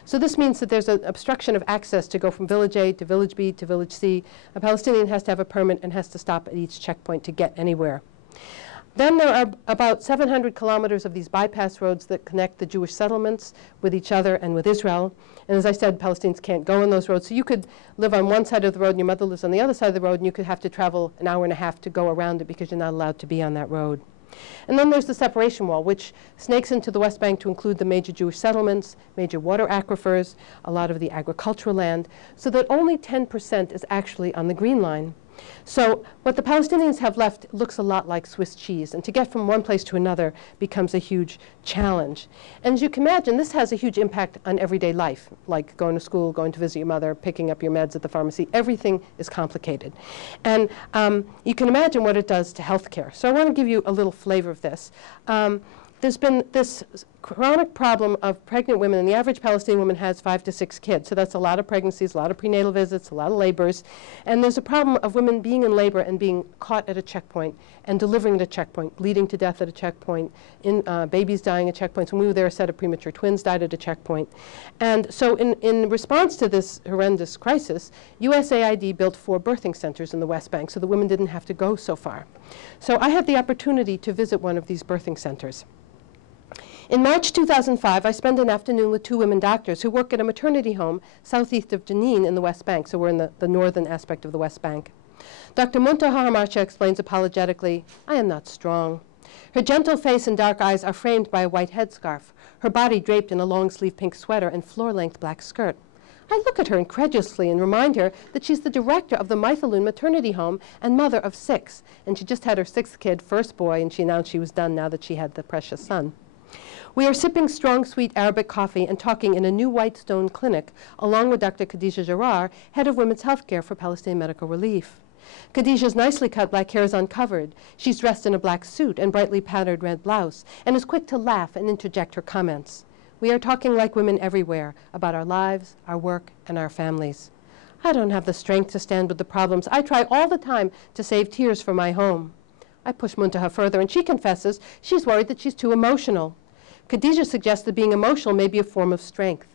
So this means that there's an obstruction of access to go from village A to village B to village C. A Palestinian has to have a permit and has to stop at each checkpoint to get anywhere. Then there are about 700 kilometers of these bypass roads that connect the Jewish settlements with each other and with Israel. And as I said, Palestinians can't go on those roads. So you could live on one side of the road and your mother lives on the other side of the road, and you could have to travel an hour and a half to go around it because you're not allowed to be on that road. And then there's the separation wall, which snakes into the West Bank to include the major Jewish settlements, major water aquifers, a lot of the agricultural land, so that only 10% is actually on the green line. So what the Palestinians have left looks a lot like Swiss cheese, and to get from one place to another becomes a huge challenge. And as you can imagine, this has a huge impact on everyday life, like going to school, going to visit your mother, picking up your meds at the pharmacy. Everything is complicated. And you can imagine what it does to healthcare. So I want to give you a little flavor of this. There's been this chronic problem of pregnant women, and the average Palestinian woman has 5 to 6 kids. So that's a lot of pregnancies, a lot of prenatal visits, a lot of labors. And there's a problem of women being in labor and being caught at a checkpoint and delivering at a checkpoint, bleeding to death at a checkpoint, babies dying at checkpoints. When we were there, a set of premature twins died at a checkpoint. And so in response to this horrendous crisis, USAID built 4 birthing centers in the West Bank so the women didn't have to go so far. So I had the opportunity to visit one of these birthing centers. In March 2005, I spent an afternoon with 2 women doctors who work at a maternity home southeast of Jenin in the West Bank, so we're in the northern aspect of the West Bank. Dr. Muntaha Hamarcha explains apologetically, "I am not strong." Her gentle face and dark eyes are framed by a white headscarf, her body draped in a long-sleeve pink sweater and floor-length black skirt. I look at her incredulously and remind her that she's the director of the Maithaloon maternity home and mother of 6, and she just had her 6th kid, first boy, and she announced she was done now that she had the precious son. We are sipping strong, sweet Arabic coffee and talking in a new white stone clinic, along with Dr. Khadija Jarrar, head of women's health care for Palestinian Medical Relief. Khadijah's nicely cut black hair is uncovered. She's dressed in a black suit and brightly patterned red blouse, and is quick to laugh and interject her comments. We are talking like women everywhere, about our lives, our work, and our families. I don't have the strength to stand with the problems. I try all the time to save tears for my home. I push Muntaha further, and she confesses she's worried that she's too emotional. Khadija suggests that being emotional may be a form of strength.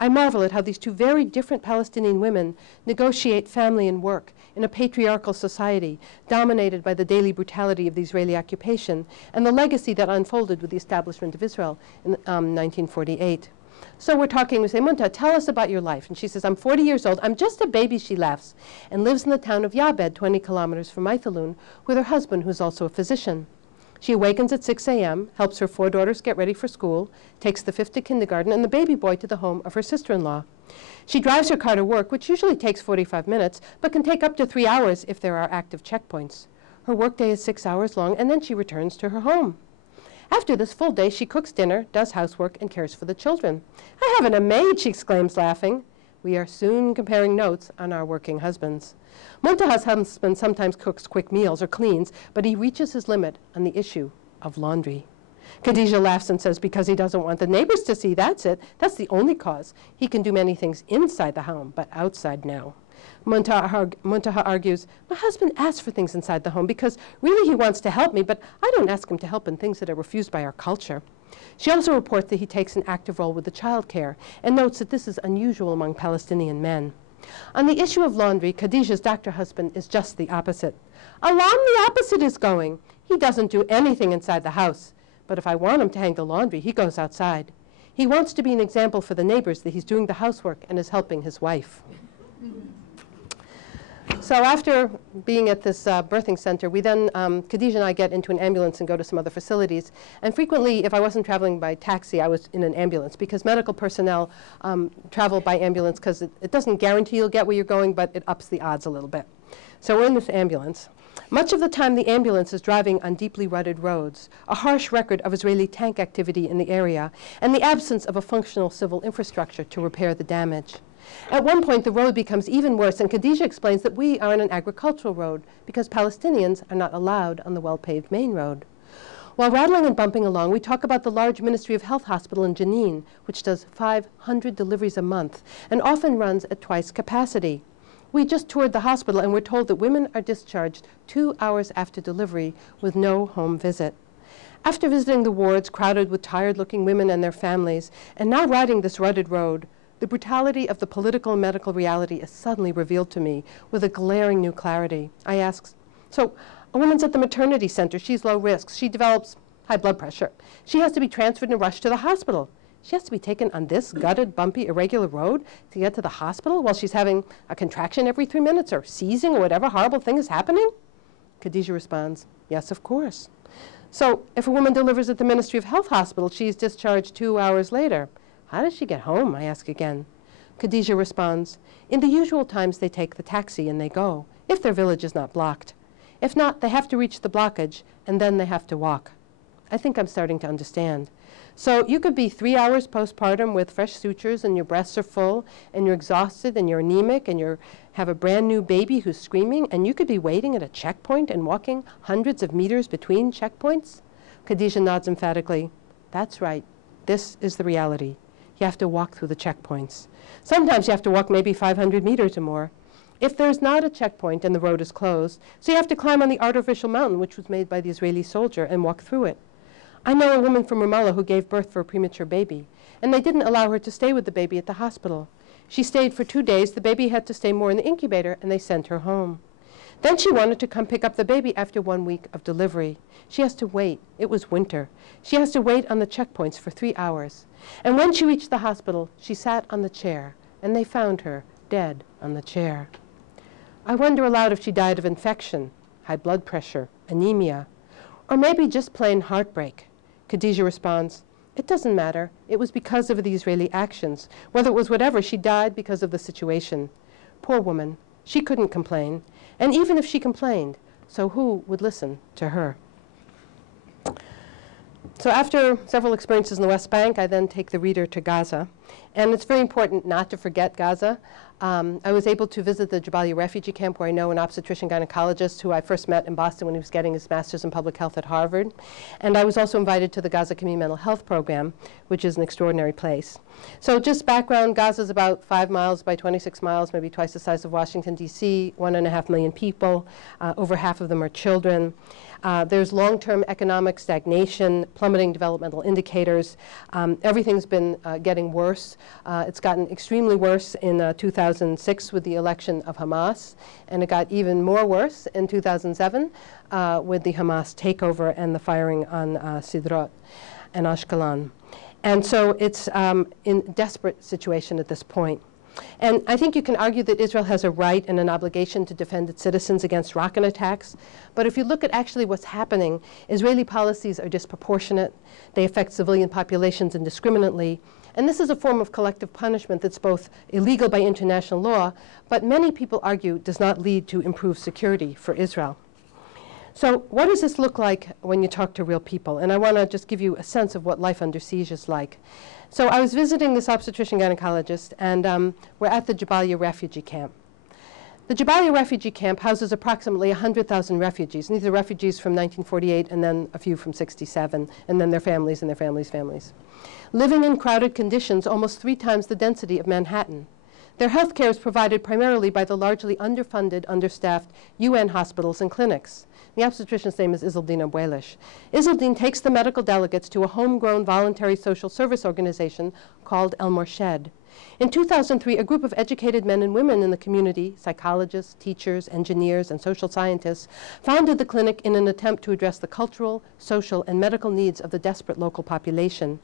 I marvel at how these 2 very different Palestinian women negotiate family and work in a patriarchal society dominated by the daily brutality of the Israeli occupation and the legacy that unfolded with the establishment of Israel in 1948. So we're talking, we say, "Muntaha, tell us about your life." And she says, "I'm 40 years old. I'm just a baby," she laughs, and lives in the town of Yabed, 20 kilometers from Maithaloon, with her husband, who's also a physician. She awakens at 6 a.m., helps her 4 daughters get ready for school, takes the 5th to kindergarten, and the baby boy to the home of her sister-in-law. She drives her car to work, which usually takes 45 minutes, but can take up to 3 hours if there are active checkpoints. Her workday is 6 hours long, and then she returns to her home. After this full day, she cooks dinner, does housework, and cares for the children. "I haven't a maid," she exclaims, laughing. We are soon comparing notes on our working husbands. Muntaha's husband sometimes cooks quick meals or cleans, but he reaches his limit on the issue of laundry. Khadija laughs and says, because he doesn't want the neighbors to see, that's it. That's the only cause. He can do many things inside the home, but outside no. Muntaha argues, "My husband asks for things inside the home because really he wants to help me, but I don't ask him to help in things that are refused by our culture." She also reports that he takes an active role with the child care and notes that this is unusual among Palestinian men. On the issue of laundry, Khadija's doctor husband is just the opposite. Along the opposite is going. He doesn't do anything inside the house, but if I want him to hang the laundry, he goes outside. He wants to be an example for the neighbors that he's doing the housework and is helping his wife. So after being at this birthing center, we then, Khadija and I get into an ambulance and go to some other facilities. And frequently, if I wasn't traveling by taxi, I was in an ambulance because medical personnel travel by ambulance because it doesn't guarantee you'll get where you're going, but it ups the odds a little bit. So we're in this ambulance. Much of the time, the ambulance is driving on deeply rutted roads, a harsh record of Israeli tank activity in the area, and the absence of a functional civil infrastructure to repair the damage. At one point, the road becomes even worse, and Khadija explains that we are on an agricultural road because Palestinians are not allowed on the well-paved main road. While rattling and bumping along, we talk about the large Ministry of Health hospital in Jenin, which does 500 deliveries a month and often runs at twice capacity. We just toured the hospital, and we're told that women are discharged 2 hours after delivery with no home visit. After visiting the wards crowded with tired-looking women and their families, and now riding this rutted road, the brutality of the political and medical reality is suddenly revealed to me with a glaring new clarity. I ask, so a woman's at the maternity center. She's low risk. She develops high blood pressure. She has to be transferred and rushed to the hospital. She has to be taken on this gutted, bumpy, irregular road to get to the hospital while she's having a contraction every 3 minutes or seizing or whatever horrible thing is happening? Khadija responds, yes, of course. So if a woman delivers at the Ministry of Health hospital, she's discharged 2 hours later. How does she get home, I ask again. Khadija responds, in the usual times they take the taxi and they go, if their village is not blocked. If not, they have to reach the blockage, and then they have to walk. I think I'm starting to understand. So you could be 3 hours postpartum with fresh sutures and your breasts are full and you're exhausted and you're anemic and you have a brand new baby who's screaming, and you could be waiting at a checkpoint and walking hundreds of meters between checkpoints? Khadija nods emphatically. That's right. This is the reality. You have to walk through the checkpoints. Sometimes you have to walk maybe 500 meters or more. If there's not a checkpoint and the road is closed, so you have to climb on the artificial mountain which was made by the Israeli soldier and walk through it. I know a woman from Ramallah who gave birth for a premature baby, and they didn't allow her to stay with the baby at the hospital. She stayed for 2 days. The baby had to stay more in the incubator, and they sent her home. Then she wanted to come pick up the baby after 1 week of delivery. She has to wait. It was winter. She has to wait on the checkpoints for 3 hours. And when she reached the hospital, she sat on the chair, and they found her dead on the chair. I wonder aloud if she died of infection, high blood pressure, anemia, or maybe just plain heartbreak. Khadija responds, it doesn't matter. It was because of the Israeli actions. Whether it was whatever, she died because of the situation. Poor woman. She couldn't complain. And even if she complained, so who would listen to her? So after several experiences in the West Bank, I then take the reader to Gaza. And it's very important not to forget Gaza. I was able to visit the Jabalia refugee camp, where I know an obstetrician gynecologist who I first met in Boston when he was getting his master's in public health at Harvard. And I was also invited to the Gaza Community Mental Health Program, which is an extraordinary place. So just background, Gaza is about 5 miles by 26 miles, maybe twice the size of Washington, D.C., 1.5 million people. Over half of them are children. There's long-term economic stagnation, plummeting developmental indicators. Everything's been getting worse. It's gotten extremely worse in 2006 with the election of Hamas, and it got even more worse in 2007 with the Hamas takeover and the firing on Sidrot and Ashkelon. And so it's in a desperate situation at this point. And I think you can argue that Israel has a right and an obligation to defend its citizens against rocket attacks. But if you look at actually what's happening, Israeli policies are disproportionate. They affect civilian populations indiscriminately. And this is a form of collective punishment that's both illegal by international law, but many people argue does not lead to improved security for Israel. So what does this look like when you talk to real people? And I want to just give you a sense of what life under siege is like. So I was visiting this obstetrician gynecologist, and we're at the Jabalia refugee camp. The Jabalia refugee camp houses approximately 100,000 refugees. And these are refugees from 1948 and then a few from 67, and then their families and their families' families. Living in crowded conditions almost 3 times the density of Manhattan. Their health care is provided primarily by the largely underfunded, understaffed UN hospitals and clinics. The obstetrician's name is Izzeldin Abuelish. Izzeldin takes the medical delegates to a homegrown voluntary social service organization called El Morshed. In 2003, a group of educated men and women in the community, psychologists, teachers, engineers, and social scientists, founded the clinic in an attempt to address the cultural, social, and medical needs of the desperate local population.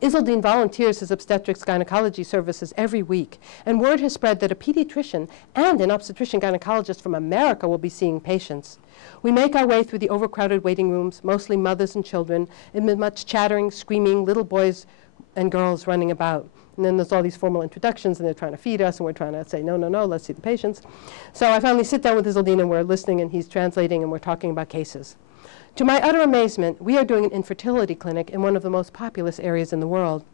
Izzeldin volunteers his obstetrics gynecology services every week, and word has spread that a pediatrician and an obstetrician gynecologist from America will be seeing patients. We make our way through the overcrowded waiting rooms, mostly mothers and children, amid much chattering, screaming, little boys and girls running about. And then there's all these formal introductions, and they're trying to feed us, and we're trying to say, no, no, no, let's see the patients. So I finally sit down with Izzeldin, and we're listening, and he's translating, and we're talking about cases. To my utter amazement, we are doing an infertility clinic in one of the most populous areas in the world.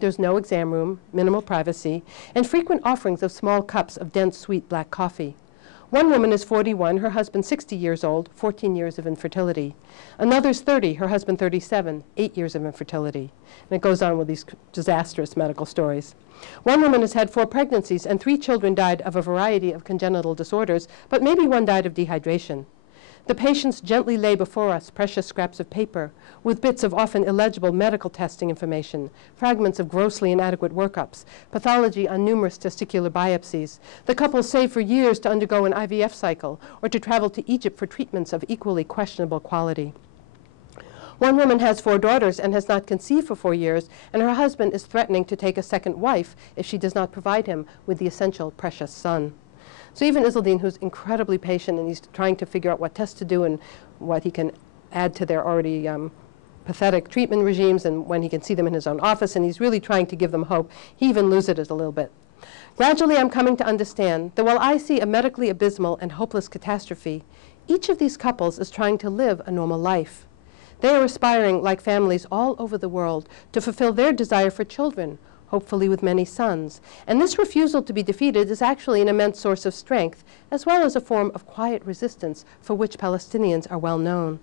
There's no exam room, minimal privacy, and frequent offerings of small cups of dense, sweet black coffee. One woman is 41, her husband 60 years old, 14 years of infertility. Another's 30, her husband 37, 8 years of infertility. And it goes on with these disastrous medical stories. One woman has had 4 pregnancies, and 3 children died of a variety of congenital disorders, but maybe one died of dehydration. The patients gently lay before us precious scraps of paper with bits of often illegible medical testing information, fragments of grossly inadequate workups, pathology on numerous testicular biopsies. The couple save for years to undergo an IVF cycle or to travel to Egypt for treatments of equally questionable quality. One woman has 4 daughters and has not conceived for 4 years, and her husband is threatening to take a second wife if she does not provide him with the essential precious son. So even Izzeldin, who's incredibly patient and he's trying to figure out what tests to do and what he can add to their already pathetic treatment regimes, and when he can see them in his own office, and he's really trying to give them hope. He even loses it a little bit. Gradually, I'm coming to understand that while I see a medically abysmal and hopeless catastrophe, each of these couples is trying to live a normal life. They are aspiring, like families all over the world, to fulfill their desire for children, hopefully with many sons. And this refusal to be defeated is actually an immense source of strength, as well as a form of quiet resistance for which Palestinians are well known.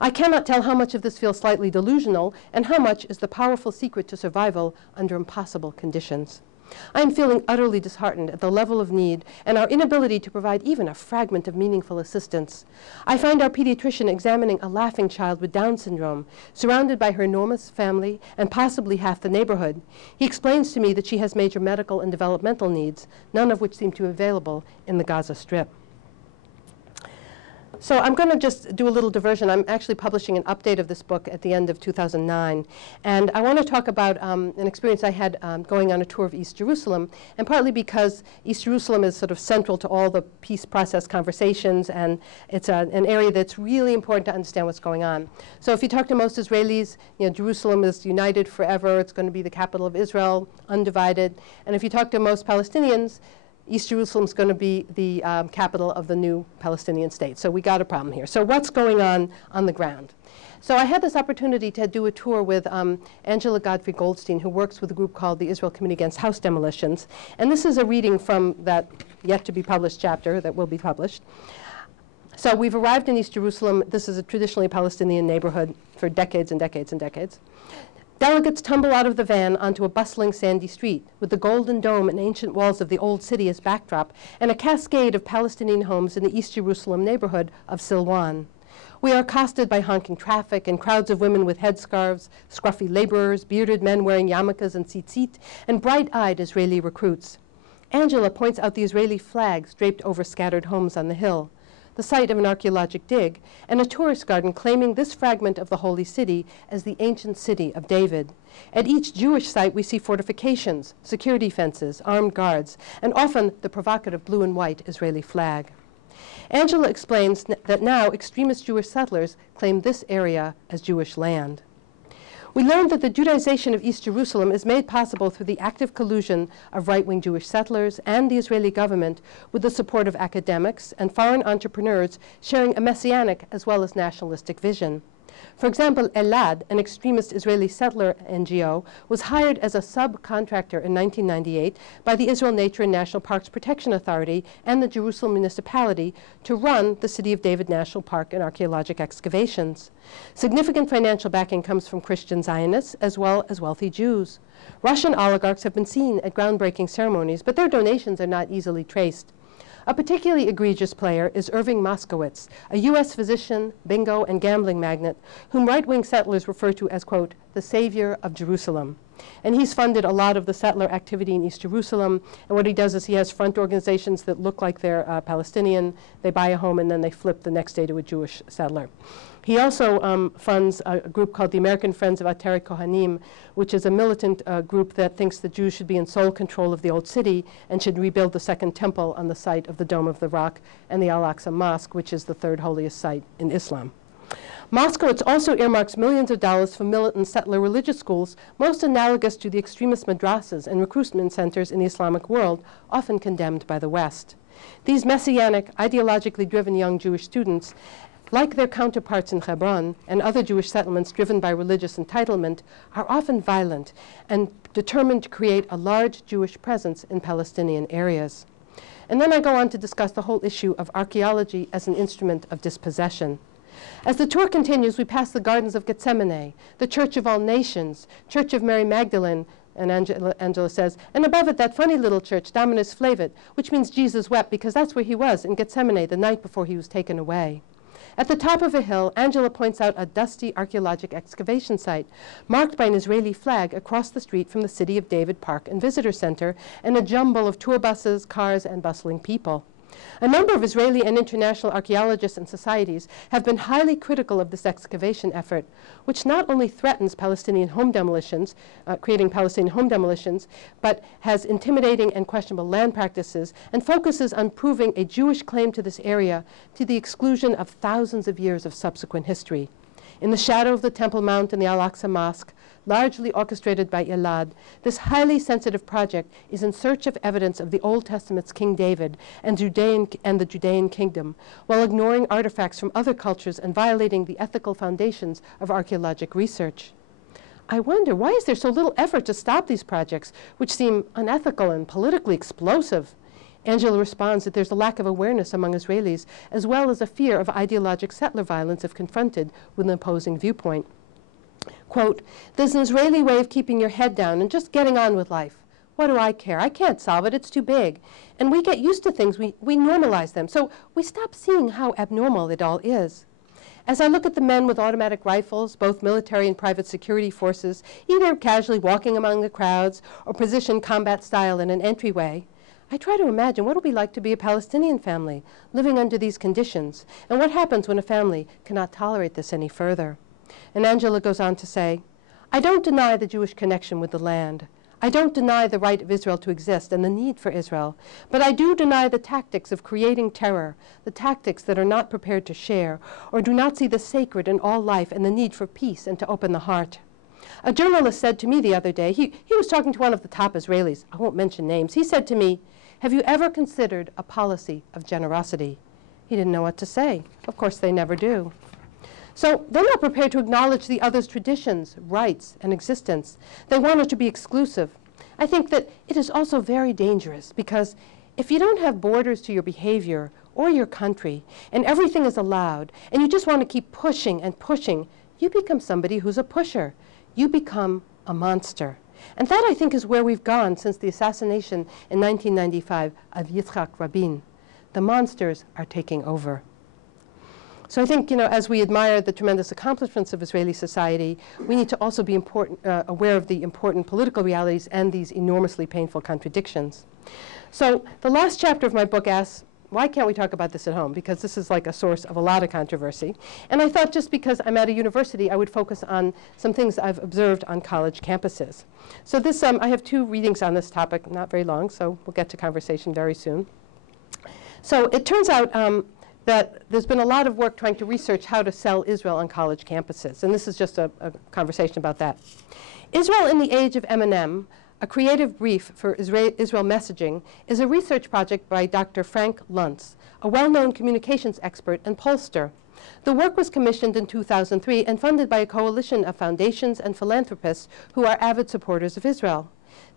I cannot tell how much of this feels slightly delusional and how much is the powerful secret to survival under impossible conditions. I am feeling utterly disheartened at the level of need and our inability to provide even a fragment of meaningful assistance. I find our pediatrician examining a laughing child with Down syndrome, surrounded by her enormous family and possibly half the neighborhood. He explains to me that she has major medical and developmental needs, none of which seem to be available in the Gaza Strip. So I'm going to just do a little diversion. I'm actually publishing an update of this book at the end of 2009. And I want to talk about an experience I had going on a tour of East Jerusalem, and partly because East Jerusalem is sort of central to all the peace process conversations, and it's an area that's really important to understand what's going on. So if you talk to most Israelis, you know, Jerusalem is united forever. It's going to be the capital of Israel, undivided. And if you talk to most Palestinians, East Jerusalem is going to be the capital of the new Palestinian state. So we got a problem here. So what's going on the ground? So I had this opportunity to do a tour with Angela Godfrey Goldstein, who works with a group called the Israel Committee Against House Demolitions. And this is a reading from that yet-to-be-published chapter that will be published. So we've arrived in East Jerusalem. This is a traditionally Palestinian neighborhood for decades and decades and decades. Delegates tumble out of the van onto a bustling sandy street with the golden dome and ancient walls of the old city as backdrop and a cascade of Palestinian homes in the East Jerusalem neighborhood of Silwan. We are accosted by honking traffic and crowds of women with headscarves, scruffy laborers, bearded men wearing yarmulkes and tzitzit, and bright-eyed Israeli recruits. Angela points out the Israeli flags draped over scattered homes on the hill, the site of an archaeologic dig, and a tourist garden claiming this fragment of the Holy City as the ancient city of David. At each Jewish site, we see fortifications, security fences, armed guards, and often the provocative blue and white Israeli flag. Angela explains that now extremist Jewish settlers claim this area as Jewish land. We learned that the Judaization of East Jerusalem is made possible through the active collusion of right-wing Jewish settlers and the Israeli government with the support of academics and foreign entrepreneurs sharing a messianic as well as nationalistic vision. For example, Elad, an extremist Israeli settler NGO, was hired as a subcontractor in 1998 by the Israel Nature and National Parks Protection Authority and the Jerusalem municipality to run the City of David National Park and archaeologic excavations. Significant financial backing comes from Christian Zionists as well as wealthy Jews. Russian oligarchs have been seen at groundbreaking ceremonies, but their donations are not easily traced. A particularly egregious player is Irving Moskowitz, a U.S. physician, bingo, and gambling magnate, whom right-wing settlers refer to as, quote, the savior of Jerusalem. And he's funded a lot of the settler activity in East Jerusalem. And what he does is he has front organizations that look like they're Palestinian. They buy a home, and then they flip the next day to a Jewish settler. He also funds a group called the American Friends of Ateret Kohanim, which is a militant group that thinks the Jews should be in sole control of the old city and should rebuild the second temple on the site of the Dome of the Rock and the Al-Aqsa Mosque, which is the third holiest site in Islam. Moskowitz also earmarks millions of dollars for militant settler religious schools, most analogous to the extremist madrasas and recruitment centers in the Islamic world, often condemned by the West. These messianic, ideologically driven young Jewish students, like their counterparts in Hebron and other Jewish settlements driven by religious entitlement, are often violent and determined to create a large Jewish presence in Palestinian areas. And then I go on to discuss the whole issue of archaeology as an instrument of dispossession. As the tour continues, we pass the Gardens of Gethsemane, the Church of All Nations, Church of Mary Magdalene, and Angela says, and above it, that funny little church, Dominus Flavit, which means Jesus wept, because that's where he was, in Gethsemane, the night before he was taken away. At the top of a hill, Angela points out a dusty archaeologic excavation site, marked by an Israeli flag across the street from the City of David Park and Visitor Center, and a jumble of tour buses, cars, and bustling people. A number of Israeli and international archaeologists and societies have been highly critical of this excavation effort, which not only threatens Palestinian home demolitions, creating Palestinian home demolitions, but has intimidating and questionable land practices and focuses on proving a Jewish claim to this area to the exclusion of thousands of years of subsequent history. In the shadow of the Temple Mount and the Al-Aqsa Mosque, largely orchestrated by Elad, this highly sensitive project is in search of evidence of the Old Testament's King David and the Judean kingdom, while ignoring artifacts from other cultures and violating the ethical foundations of archaeologic research. I wonder, why is there so little effort to stop these projects, which seem unethical and politically explosive? Angela responds that there's a lack of awareness among Israelis, as well as a fear of ideologic settler violence if confronted with an opposing viewpoint. Quote, "There's an Israeli way of keeping your head down and just getting on with life. What do I care? I can't solve it. It's too big. And we get used to things. We normalize them. So we stop seeing how abnormal it all is. As I look at the men with automatic rifles, both military and private security forces, either casually walking among the crowds or positioned combat style in an entryway, I try to imagine what it would be like to be a Palestinian family living under these conditions, and what happens when a family cannot tolerate this any further." And Angela goes on to say, "I don't deny the Jewish connection with the land. I don't deny the right of Israel to exist and the need for Israel, but I do deny the tactics of creating terror, the tactics that are not prepared to share or do not see the sacred in all life and the need for peace and to open the heart." A journalist said to me the other day, he was talking to one of the top Israelis, I won't mention names, he said to me, "Have you ever considered a policy of generosity?" He didn't know what to say. Of course, they never do. So they're not prepared to acknowledge the other's traditions, rights, and existence. They want it to be exclusive. I think that it is also very dangerous because if you don't have borders to your behavior or your country and everything is allowed and you just want to keep pushing and pushing, you become somebody who's a pusher. You become a monster. And that, I think, is where we've gone since the assassination in 1995 of Yitzhak Rabin. The monsters are taking over. So I think, as we admire the tremendous accomplishments of Israeli society, we need to also be aware of the important political realities and these enormously painful contradictions. So the last chapter of my book asks, why can't we talk about this at home? Because this is like a source of a lot of controversy. And I thought just because I'm at a university, I would focus on some things I've observed on college campuses. So this, I have 2 readings on this topic, not very long, so we'll get to conversation very soon. So it turns out that there's been a lot of work trying to research how to sell Israel on college campuses. And this is just a conversation about that. Israel in the Age of Eminem, a creative brief for Israel messaging, is a research project by Dr. Frank Luntz, a well-known communications expert and pollster. The work was commissioned in 2003 and funded by a coalition of foundations and philanthropists who are avid supporters of Israel.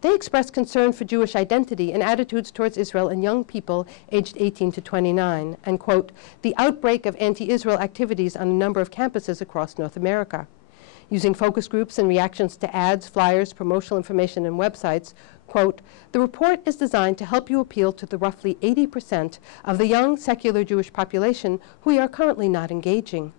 They expressed concern for Jewish identity and attitudes towards Israel in young people aged 18 to 29, and, quote, "the outbreak of anti-Israel activities on a number of campuses across North America." Using focus groups and reactions to ads, flyers, promotional information, and websites, quote, "the report is designed to help you appeal to the roughly 80% of the young secular Jewish population who are currently not engaging."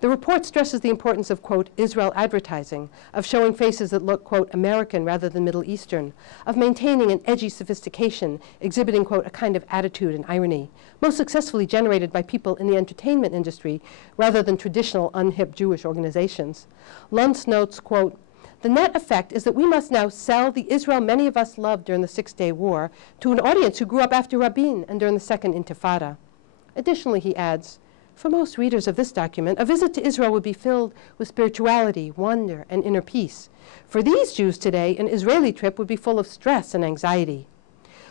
The report stresses the importance of, quote, Israel advertising, of showing faces that look, quote, American rather than Middle Eastern, of maintaining an edgy sophistication, exhibiting, quote, a kind of attitude and irony, most successfully generated by people in the entertainment industry rather than traditional unhip Jewish organizations. Luntz notes, quote, "The net effect is that we must now sell the Israel many of us loved during the Six-Day War to an audience who grew up after Rabin and during the Second Intifada." Additionally, he adds, "For most readers of this document, a visit to Israel would be filled with spirituality, wonder, and inner peace. For these Jews today, an Israeli trip would be full of stress and anxiety."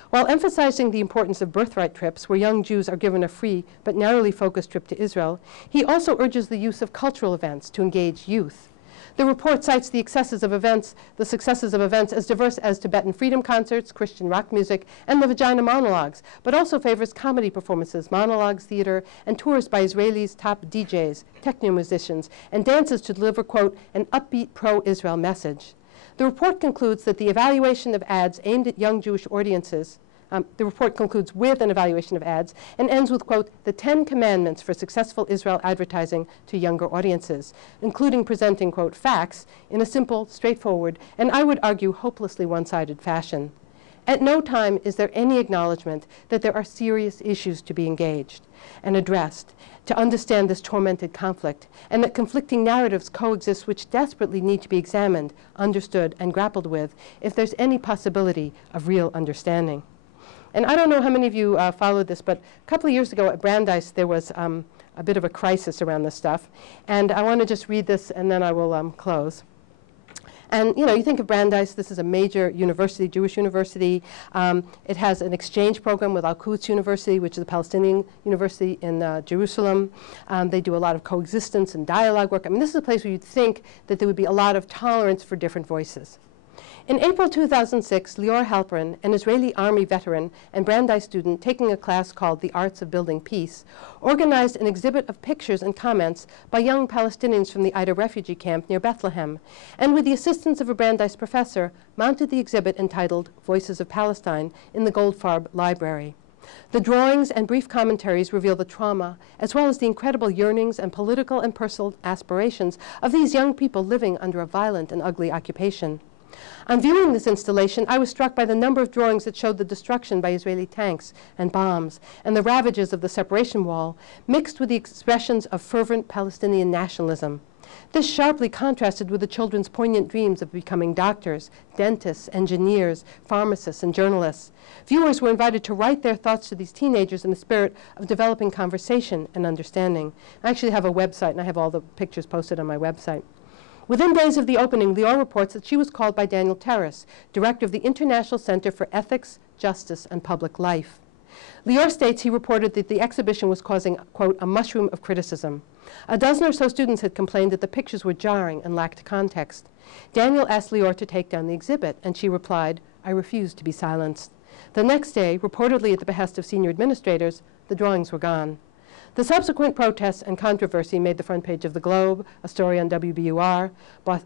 While emphasizing the importance of birthright trips, where young Jews are given a free but narrowly focused trip to Israel, he also urges the use of cultural events to engage youth. The report cites the successes of events as diverse as Tibetan freedom concerts, Christian rock music, and the Vagina monologues, but also favors comedy performances, monologues, theater, and tours by Israelis' top DJs, techno musicians, and dances to deliver, quote, "an upbeat pro-Israel message." The report concludes that the evaluation of ads aimed at young Jewish audiences the report concludes with an evaluation of ads and ends with, quote, "the 10 commandments for successful Israel advertising to younger audiences," including presenting, quote, "facts in a simple, straightforward, and I would argue hopelessly one-sided fashion." At no time is there any acknowledgement that there are serious issues to be engaged and addressed to understand this tormented conflict, and that conflicting narratives coexist which desperately need to be examined, understood, and grappled with if there's any possibility of real understanding. And I don't know how many of you followed this, but a couple of years ago at Brandeis there was a bit of a crisis around this stuff. And I want to just read this and then I will close. And you know, you think of Brandeis, this is a major university, Jewish university. It has an exchange program with Al-Quds University, which is a Palestinian university in Jerusalem. They do a lot of coexistence and dialogue work. I mean, this is a place where you'd think that there would be a lot of tolerance for different voices. In April 2006, Lior Halperin, an Israeli army veteran and Brandeis student taking a class called The Arts of Building Peace, organized an exhibit of pictures and comments by young Palestinians from the Ida refugee camp near Bethlehem, and with the assistance of a Brandeis professor, mounted the exhibit entitled Voices of Palestine in the Goldfarb Library. The drawings and brief commentaries reveal the trauma, as well as the incredible yearnings and political and personal aspirations of these young people living under a violent and ugly occupation. On viewing this installation, I was struck by the number of drawings that showed the destruction by Israeli tanks and bombs and the ravages of the separation wall, mixed with the expressions of fervent Palestinian nationalism. This sharply contrasted with the children's poignant dreams of becoming doctors, dentists, engineers, pharmacists, and journalists. Viewers were invited to write their thoughts to these teenagers in the spirit of developing conversation and understanding. I actually have a website, and I have all the pictures posted on my website. Within days of the opening, Lior reports that she was called by Daniel Terrace, director of the International Center for Ethics, Justice, and Public Life. Lior states he reported that the exhibition was causing, quote, a mushroom of criticism. A dozen or so students had complained that the pictures were jarring and lacked context. Daniel asked Lior to take down the exhibit, and she replied, I refuse to be silenced. The next day, reportedly at the behest of senior administrators, the drawings were gone. The subsequent protests and controversy made the front page of the Globe, a story on WBUR,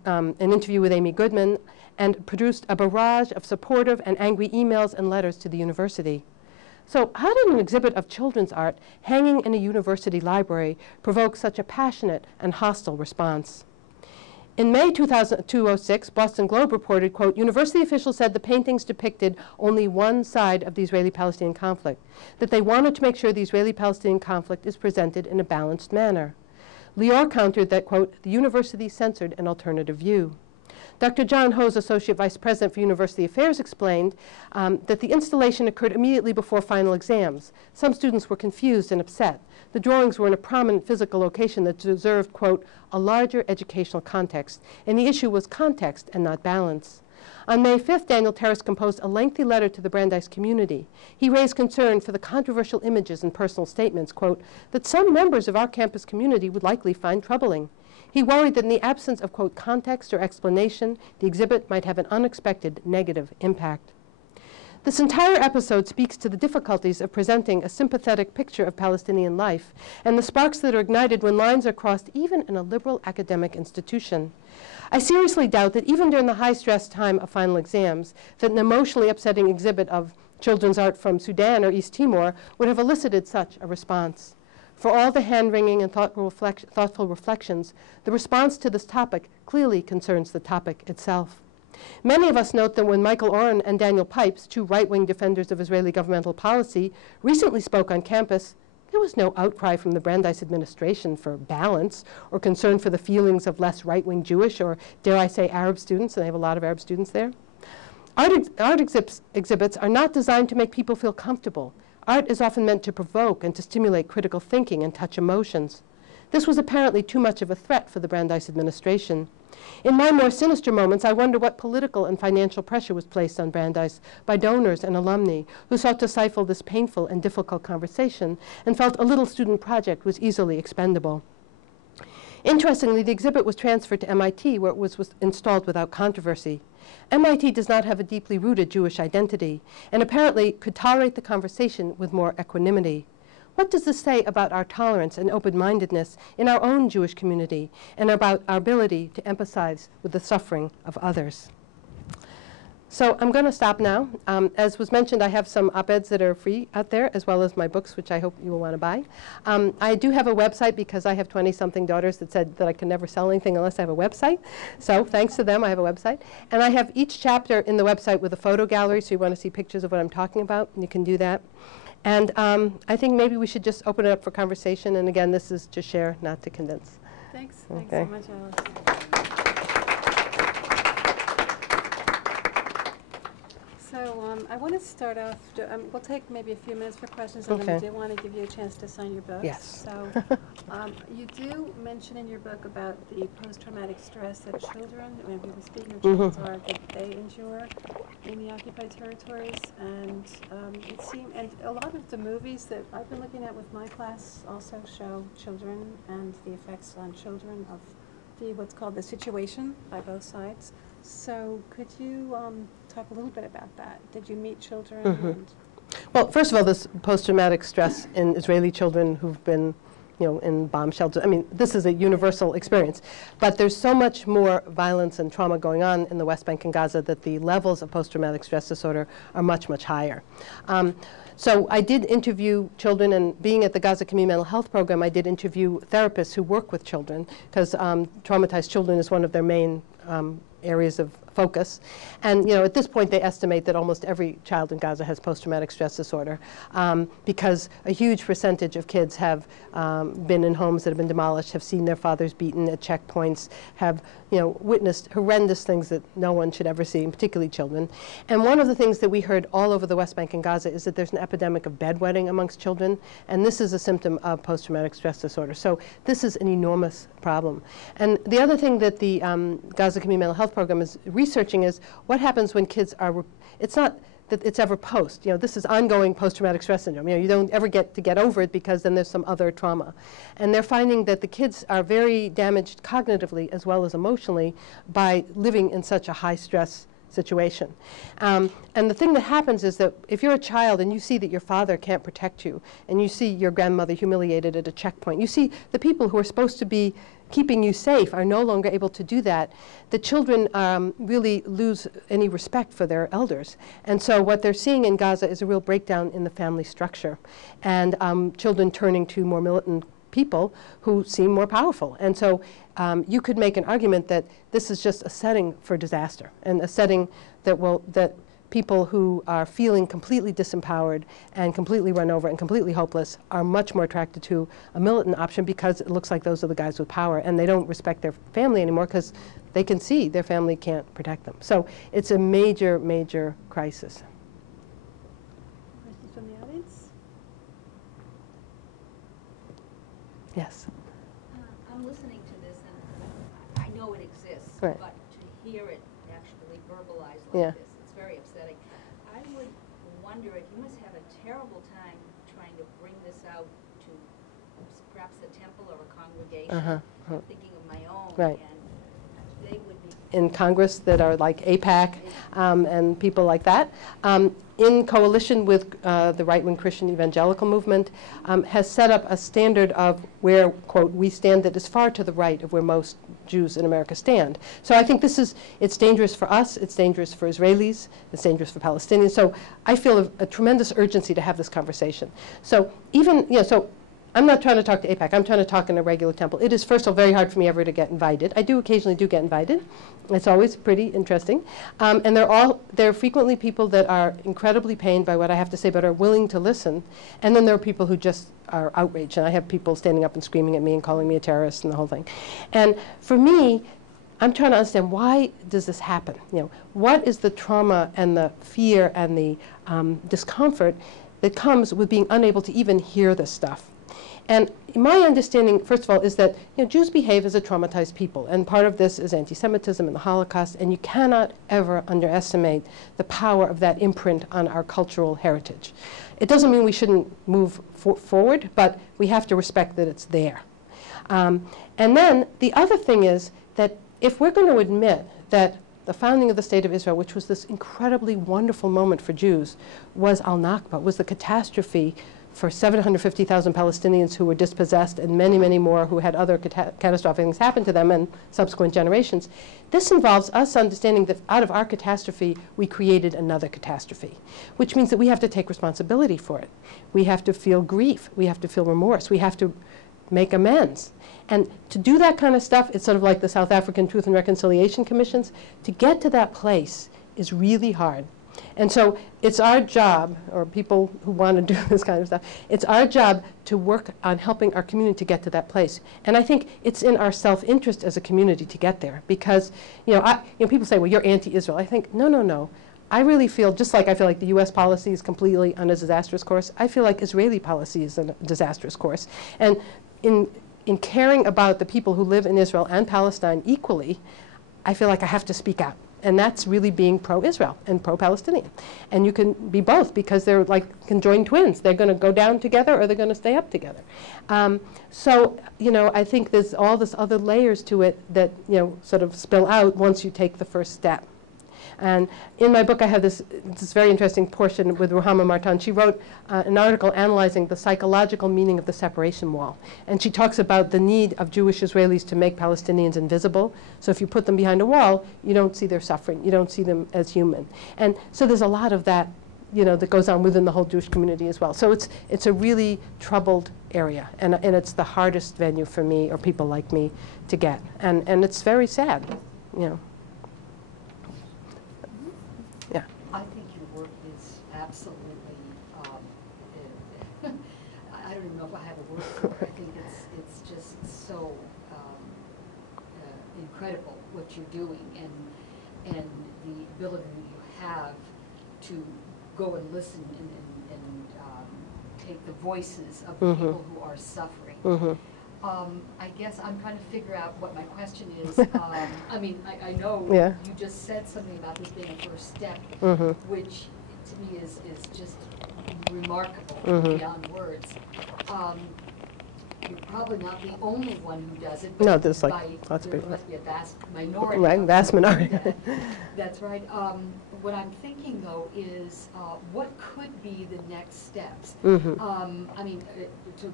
an interview with Amy Goodman, and produced a barrage of supportive and angry emails and letters to the university. So how did an exhibit of children's art hanging in a university library provoke such a passionate and hostile response? In May 2006, Boston Globe reported, quote, university officials said the paintings depicted only one side of the Israeli-Palestinian conflict, that they wanted to make sure the Israeli-Palestinian conflict is presented in a balanced manner. Lior countered that, quote, the university censored an alternative view. Dr. John Hose, Associate Vice President for University Affairs, explained that the installation occurred immediately before final exams. Some students were confused and upset. The drawings were in a prominent physical location that deserved, quote, a larger educational context, and the issue was context and not balance. On May 5th, Daniel Terrace composed a lengthy letter to the Brandeis community. He raised concern for the controversial images and personal statements, quote, that some members of our campus community would likely find troubling. He worried that in the absence of, quote, context or explanation, the exhibit might have an unexpected negative impact. This entire episode speaks to the difficulties of presenting a sympathetic picture of Palestinian life and the sparks that are ignited when lines are crossed even in a liberal academic institution. I seriously doubt that even during the high-stress time of final exams, that an emotionally upsetting exhibit of children's art from Sudan or East Timor would have elicited such a response. For all the hand-wringing and thoughtful reflections, the response to this topic clearly concerns the topic itself. Many of us note that when Michael Oren and Daniel Pipes, two right-wing defenders of Israeli governmental policy, recently spoke on campus, there was no outcry from the Brandeis administration for balance or concern for the feelings of less right-wing Jewish or, dare I say, Arab students, and they have a lot of Arab students there. Art exhibits are not designed to make people feel comfortable. Art is often meant to provoke and to stimulate critical thinking and touch emotions. This was apparently too much of a threat for the Brandeis administration. In my more sinister moments, I wonder what political and financial pressure was placed on Brandeis by donors and alumni who sought to stifle this painful and difficult conversation and felt a little student project was easily expendable. Interestingly, the exhibit was transferred to MIT, where it was installed without controversy. MIT does not have a deeply rooted Jewish identity, and apparently could tolerate the conversation with more equanimity. What does this say about our tolerance and open-mindedness in our own Jewish community, and about our ability to empathize with the suffering of others? So I'm going to stop now. As was mentioned, I have some op-eds that are free out there, as well as my books, which I hope you will want to buy. I do have a website because I have 20-something daughters that said that I can never sell anything unless I have a website. So thanks to them, I have a website. And I have each chapter in the website with a photo gallery, so you want to see pictures of what I'm talking about, and you can do that. And I think maybe we should just open it up for conversation. And again, this is to share, not to condense. Thanks. Okay. Thanks so much, Alice. So I want to start off, we'll take maybe a few minutes for questions, and then we do want to give you a chance to sign your books. Yes. So you do mention in your book about the post-traumatic stress that children, when we were speaking of children, are that they endure in the occupied territories, and it seems, and a lot of the movies that I've been looking at with my class also show children and the effects on children of the what's called the situation by both sides. So could you talk a little bit about that? Did you meet children? And Well, first of all, this post-traumatic stress in Israeli children who've been, in bomb shelters. I mean, this is a universal experience. But there's so much more violence and trauma going on in the West Bank and Gaza that the levels of post-traumatic stress disorder are much, much higher. So I did interview children, and being at the Gaza Community Mental Health Program, I did interview therapists who work with children, because traumatized children is one of their main areas of focus. And at this point they estimate that almost every child in Gaza has post-traumatic stress disorder, because a huge percentage of kids have been in homes that have been demolished, have seen their fathers beaten at checkpoints, have witnessed horrendous things that no one should ever see, particularly children. And one of the things that we heard all over the West Bank and Gaza is that there's an epidemic of bedwetting amongst children, and this is a symptom of post-traumatic stress disorder. So this is an enormous problem. And the other thing that the Gaza Community Mental Health Program is researching is what happens when kids are, it's not that it's ever post. This is ongoing post-traumatic stress syndrome. You don't ever get to get over it because then there's some other trauma. And they're finding that the kids are very damaged cognitively as well as emotionally by living in such a high-stress situation. And the thing that happens is that if you're a child and you see that your father can't protect you, and you see your grandmother humiliated at a checkpoint, you see the people who are supposed to be keeping you safe are no longer able to do that, the children really lose any respect for their elders. And so what they're seeing in Gaza is a real breakdown in the family structure, and children turning to more militant people who seem more powerful. And so you could make an argument that this is just a setting for disaster, and a setting that people who are feeling completely disempowered and completely run over and completely hopeless are much more attracted to a militant option, because it looks like those are the guys with power, and they don't respect their family anymore because they can see their family can't protect them. So it's a major, major crisis. questions from the audience? Yes. I'm listening to this, and I know it exists, Right. but to hear it actually verbalized like Yeah. this, it's very upsetting. I would wonder if you must have a terrible time trying to bring this out to perhaps a temple or a congregation. I'm thinking of my own, Right. and they would be In Congress that are like AIPAC and people like that, in coalition with the right-wing Christian evangelical movement, has set up a standard of where, quote, we stand that is far to the right of where most Jews in America stand. So I think it's dangerous for us, it's dangerous for Israelis, it's dangerous for Palestinians. So I feel a tremendous urgency to have this conversation. So even, so I'm not trying to talk to AIPAC, I'm trying to talk in a regular temple. It is, first of all, very hard for me ever to get invited. I do occasionally get invited. It's always pretty interesting. And they're frequently people that are incredibly pained by what I have to say, but are willing to listen. And then there are people who just are outraged. And I have people standing up and screaming at me and calling me a terrorist and the whole thing. And for me, I'm trying to understand, why does this happen? What is the trauma and the fear and the discomfort that comes with being unable to even hear this stuff? And my understanding, first of all, is that Jews behave as a traumatized people, and part of this is anti-Semitism and the Holocaust, and you cannot ever underestimate the power of that imprint on our cultural heritage. It doesn't mean we shouldn't move forward, but we have to respect that it's there. And then the other thing is that if we're going to admit that the founding of the State of Israel, which was this incredibly wonderful moment for Jews, was al-Nakba, was the catastrophe for 750,000 Palestinians who were dispossessed and many, many more who had other catastrophic things happen to them and subsequent generations. This involves us understanding that out of our catastrophe, we created another catastrophe, which means that we have to take responsibility for it. We have to feel grief. We have to feel remorse. We have to make amends. And to do that kind of stuff, it's sort of like the South African Truth and Reconciliation Commissions. To get to that place is really hard. And so it's our job, or people who want to do this kind of stuff, it's our job to work on helping our community to get to that place. And I think it's in our self-interest as a community to get there. Because, people say, well, you're anti-Israel. I think, no, no, no. I really feel, just like I feel like the U.S. policy is completely on a disastrous course, I feel like Israeli policy is on a disastrous course. And in caring about the people who live in Israel and Palestine equally, I feel like I have to speak out. And that's really being pro-Israel and pro-Palestinian. And you can be both because they're like conjoined twins. They're going to go down together or they're going to stay up together. So, I think there's all this other layers to it that, sort of spill out once you take the first step. And in my book, I have this very interesting portion with Ruhama Martan. She wrote an article analyzing the psychological meaning of the separation wall. And she talks about the need of Jewish Israelis to make Palestinians invisible. So if you put them behind a wall, you don't see their suffering. You don't see them as human. And so there's a lot of that, that goes on within the whole Jewish community as well. So it's a really troubled area. And it's the hardest venue for me, or people like me, to get. And it's very sad, I think your work is absolutely, I don't even know if I have a word for it. I think it's just so incredible what you're doing, and the ability you have to go and listen and take the voices of the people who are suffering. I guess I'm trying to figure out what my question is. I mean, I know you just said something about this being a first step, which to me is just remarkable beyond words. You're probably not the only one who does it. But no, there's like lots of people. There must be a vast minority. Right, vast minority. That's right. What I'm thinking, though, is what could be the next steps? I mean, to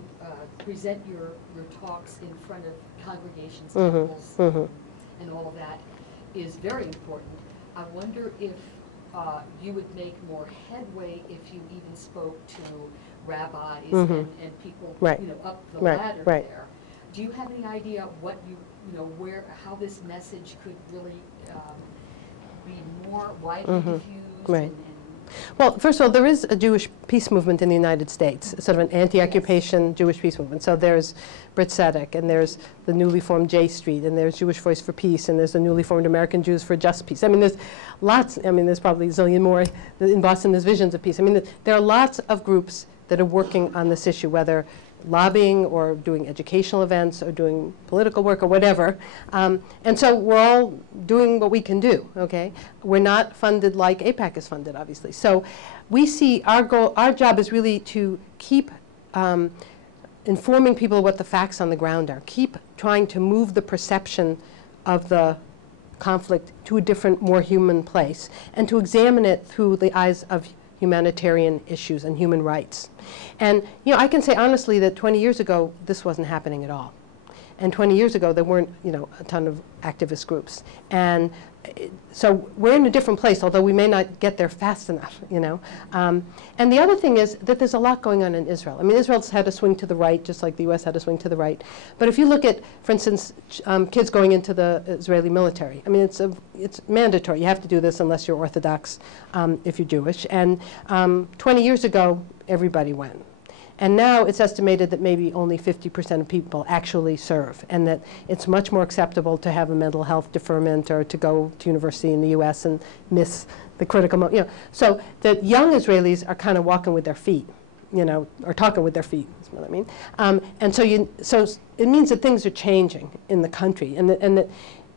present your talks in front of congregations, temples, and all of that is very important. I wonder if you would make more headway if you even spoke to rabbis and people, up the ladder there. Do you have any idea what how this message could really be more widely diffused? Well, first of all, there is a Jewish peace movement in the United States, sort of an anti-occupation Jewish peace movement. So there's Brit Tzedek, and there's the newly formed J Street, and there's Jewish Voice for Peace, and there's the newly formed American Jews for Just Peace. I mean, there's lots. I mean, there's probably a zillion more. In Boston, there's Visions of Peace. I mean, there are lots of groups that are working on this issue, whether lobbying or doing educational events or doing political work or whatever. And so we're all doing what we can do, okay? We're not funded like AIPAC is funded, obviously. So we see our goal, our job is really to keep informing people what the facts on the ground are, keep trying to move the perception of the conflict to a different, more human place, and to examine it through the eyes of humanitarian issues and human rights. And I can say honestly that 20 years ago, this wasn't happening at all. And 20 years ago, there weren't a ton of activist groups. And so we're in a different place, although we may not get there fast enough, And the other thing is that there's a lot going on in Israel. I mean, Israel's had a swing to the right, just like the U.S. had a swing to the right. But if you look at, for instance, kids going into the Israeli military, I mean, it's mandatory. You have to do this unless you're Orthodox, if you're Jewish. And 20 years ago, everybody went. And now it's estimated that maybe only 50% of people actually serve, and that it's much more acceptable to have a mental health deferment or to go to university in the U.S. and miss the critical moment. So that young Israelis are kind of walking with their feet, or talking with their feet, is what I mean. And so it means that things are changing in the country, and that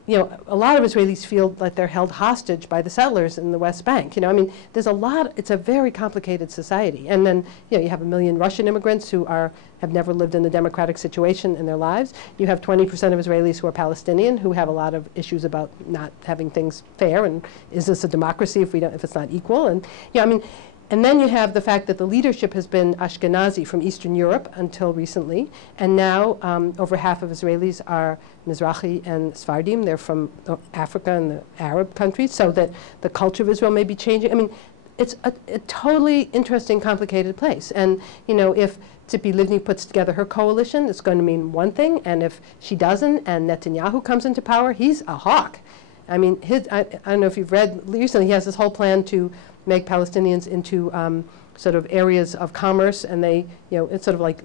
a lot of Israelis feel like they're held hostage by the settlers in the West Bank. I mean, there's a lot. It's a very complicated society. And then, you have 1 million Russian immigrants who have never lived in a democratic situation in their lives. You have 20% of Israelis who are Palestinian, who have a lot of issues about not having things fair. And is this a democracy if it's not equal? And I mean, And then you have the fact that the leadership has been Ashkenazi from Eastern Europe until recently, and now over half of Israelis are Mizrahi and Sfardim. They're from Africa and the Arab countries, so that the culture of Israel may be changing. I mean, it's a totally interesting, complicated place. And you know, if Tzipi Livni puts together her coalition, it's going to mean one thing, and if she doesn't, and Netanyahu comes into power, he's a hawk. I mean, I don't know if you've read recently, he has this whole plan to make Palestinians into sort of areas of commerce, and they, you know, it's sort of like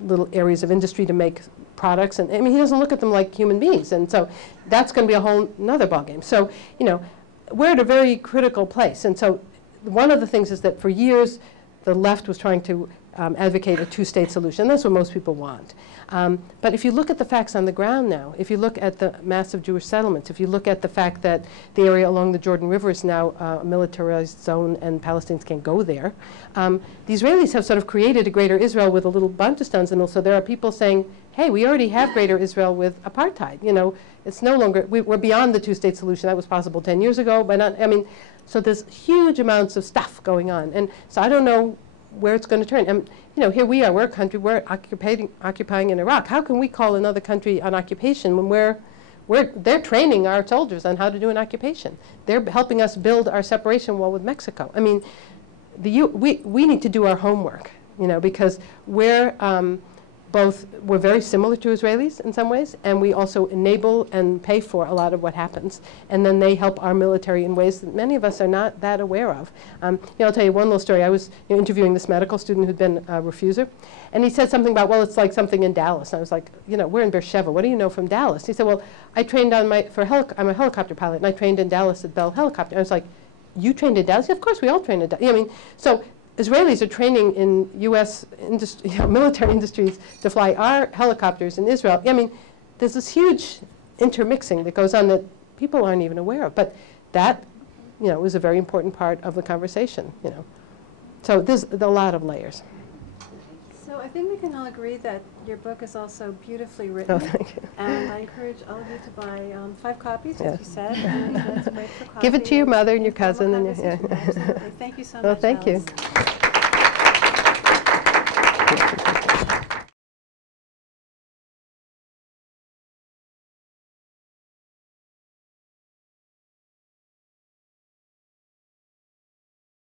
little areas of industry to make products. And I mean, he doesn't look at them like human beings, and so that's going to be a whole another ballgame. So, you know, we're at a very critical place. And so, one of the things is that for years, the left was trying to advocate a two-state solution. That's what most people want. But if you look at the facts on the ground now, if you look at the massive Jewish settlements, if you look at the fact that the area along the Jordan River is now a militarized zone and Palestinians can't go there, the Israelis have sort of created a greater Israel with a little bunch of stones in the middle. So there are people saying, hey, we already have greater Israel with apartheid. You know, it's no longer, we're beyond the two-state solution. That was possible 10 years ago, but not, I mean, so there's huge amounts of stuff going on. And so I don't know where it's going to turn. And you know, here we are, we're a country, we're occupying in Iraq. How can we call another country on occupation when they're training our soldiers on how to do an occupation? They're helping us build our separation wall with Mexico. I mean, we need to do our homework, you know, because we're very similar to Israelis in some ways, and we also enable and pay for a lot of what happens. And then they help our military in ways that many of us are not that aware of. You know, I'll tell you one little story. I was interviewing this medical student who'd been a refuser, and he said something about, well, it's like something in Dallas. And I was like, you know, we're in Beersheba. What do you know from Dallas? He said, well, I trained on I'm a helicopter pilot, and I trained in Dallas at Bell Helicopter. I was like, you trained in Dallas? Yeah, of course, we all trained in Dallas. I mean, so Israelis are training in U.S. military industries to fly our helicopters in Israel. I mean, there's this huge intermixing that goes on that people aren't even aware of. But that, you know, is a very important part of the conversation, you know. So there's a lot of layers. So I think we can all agree that your book is also beautifully written. Oh, thank you. And I encourage all of you to buy 5 copies, as you said. And it's great for Give it to coffee your and mother and your informal cousin. And conversation. Absolutely. Thank you so much, Well, thank Alice. you.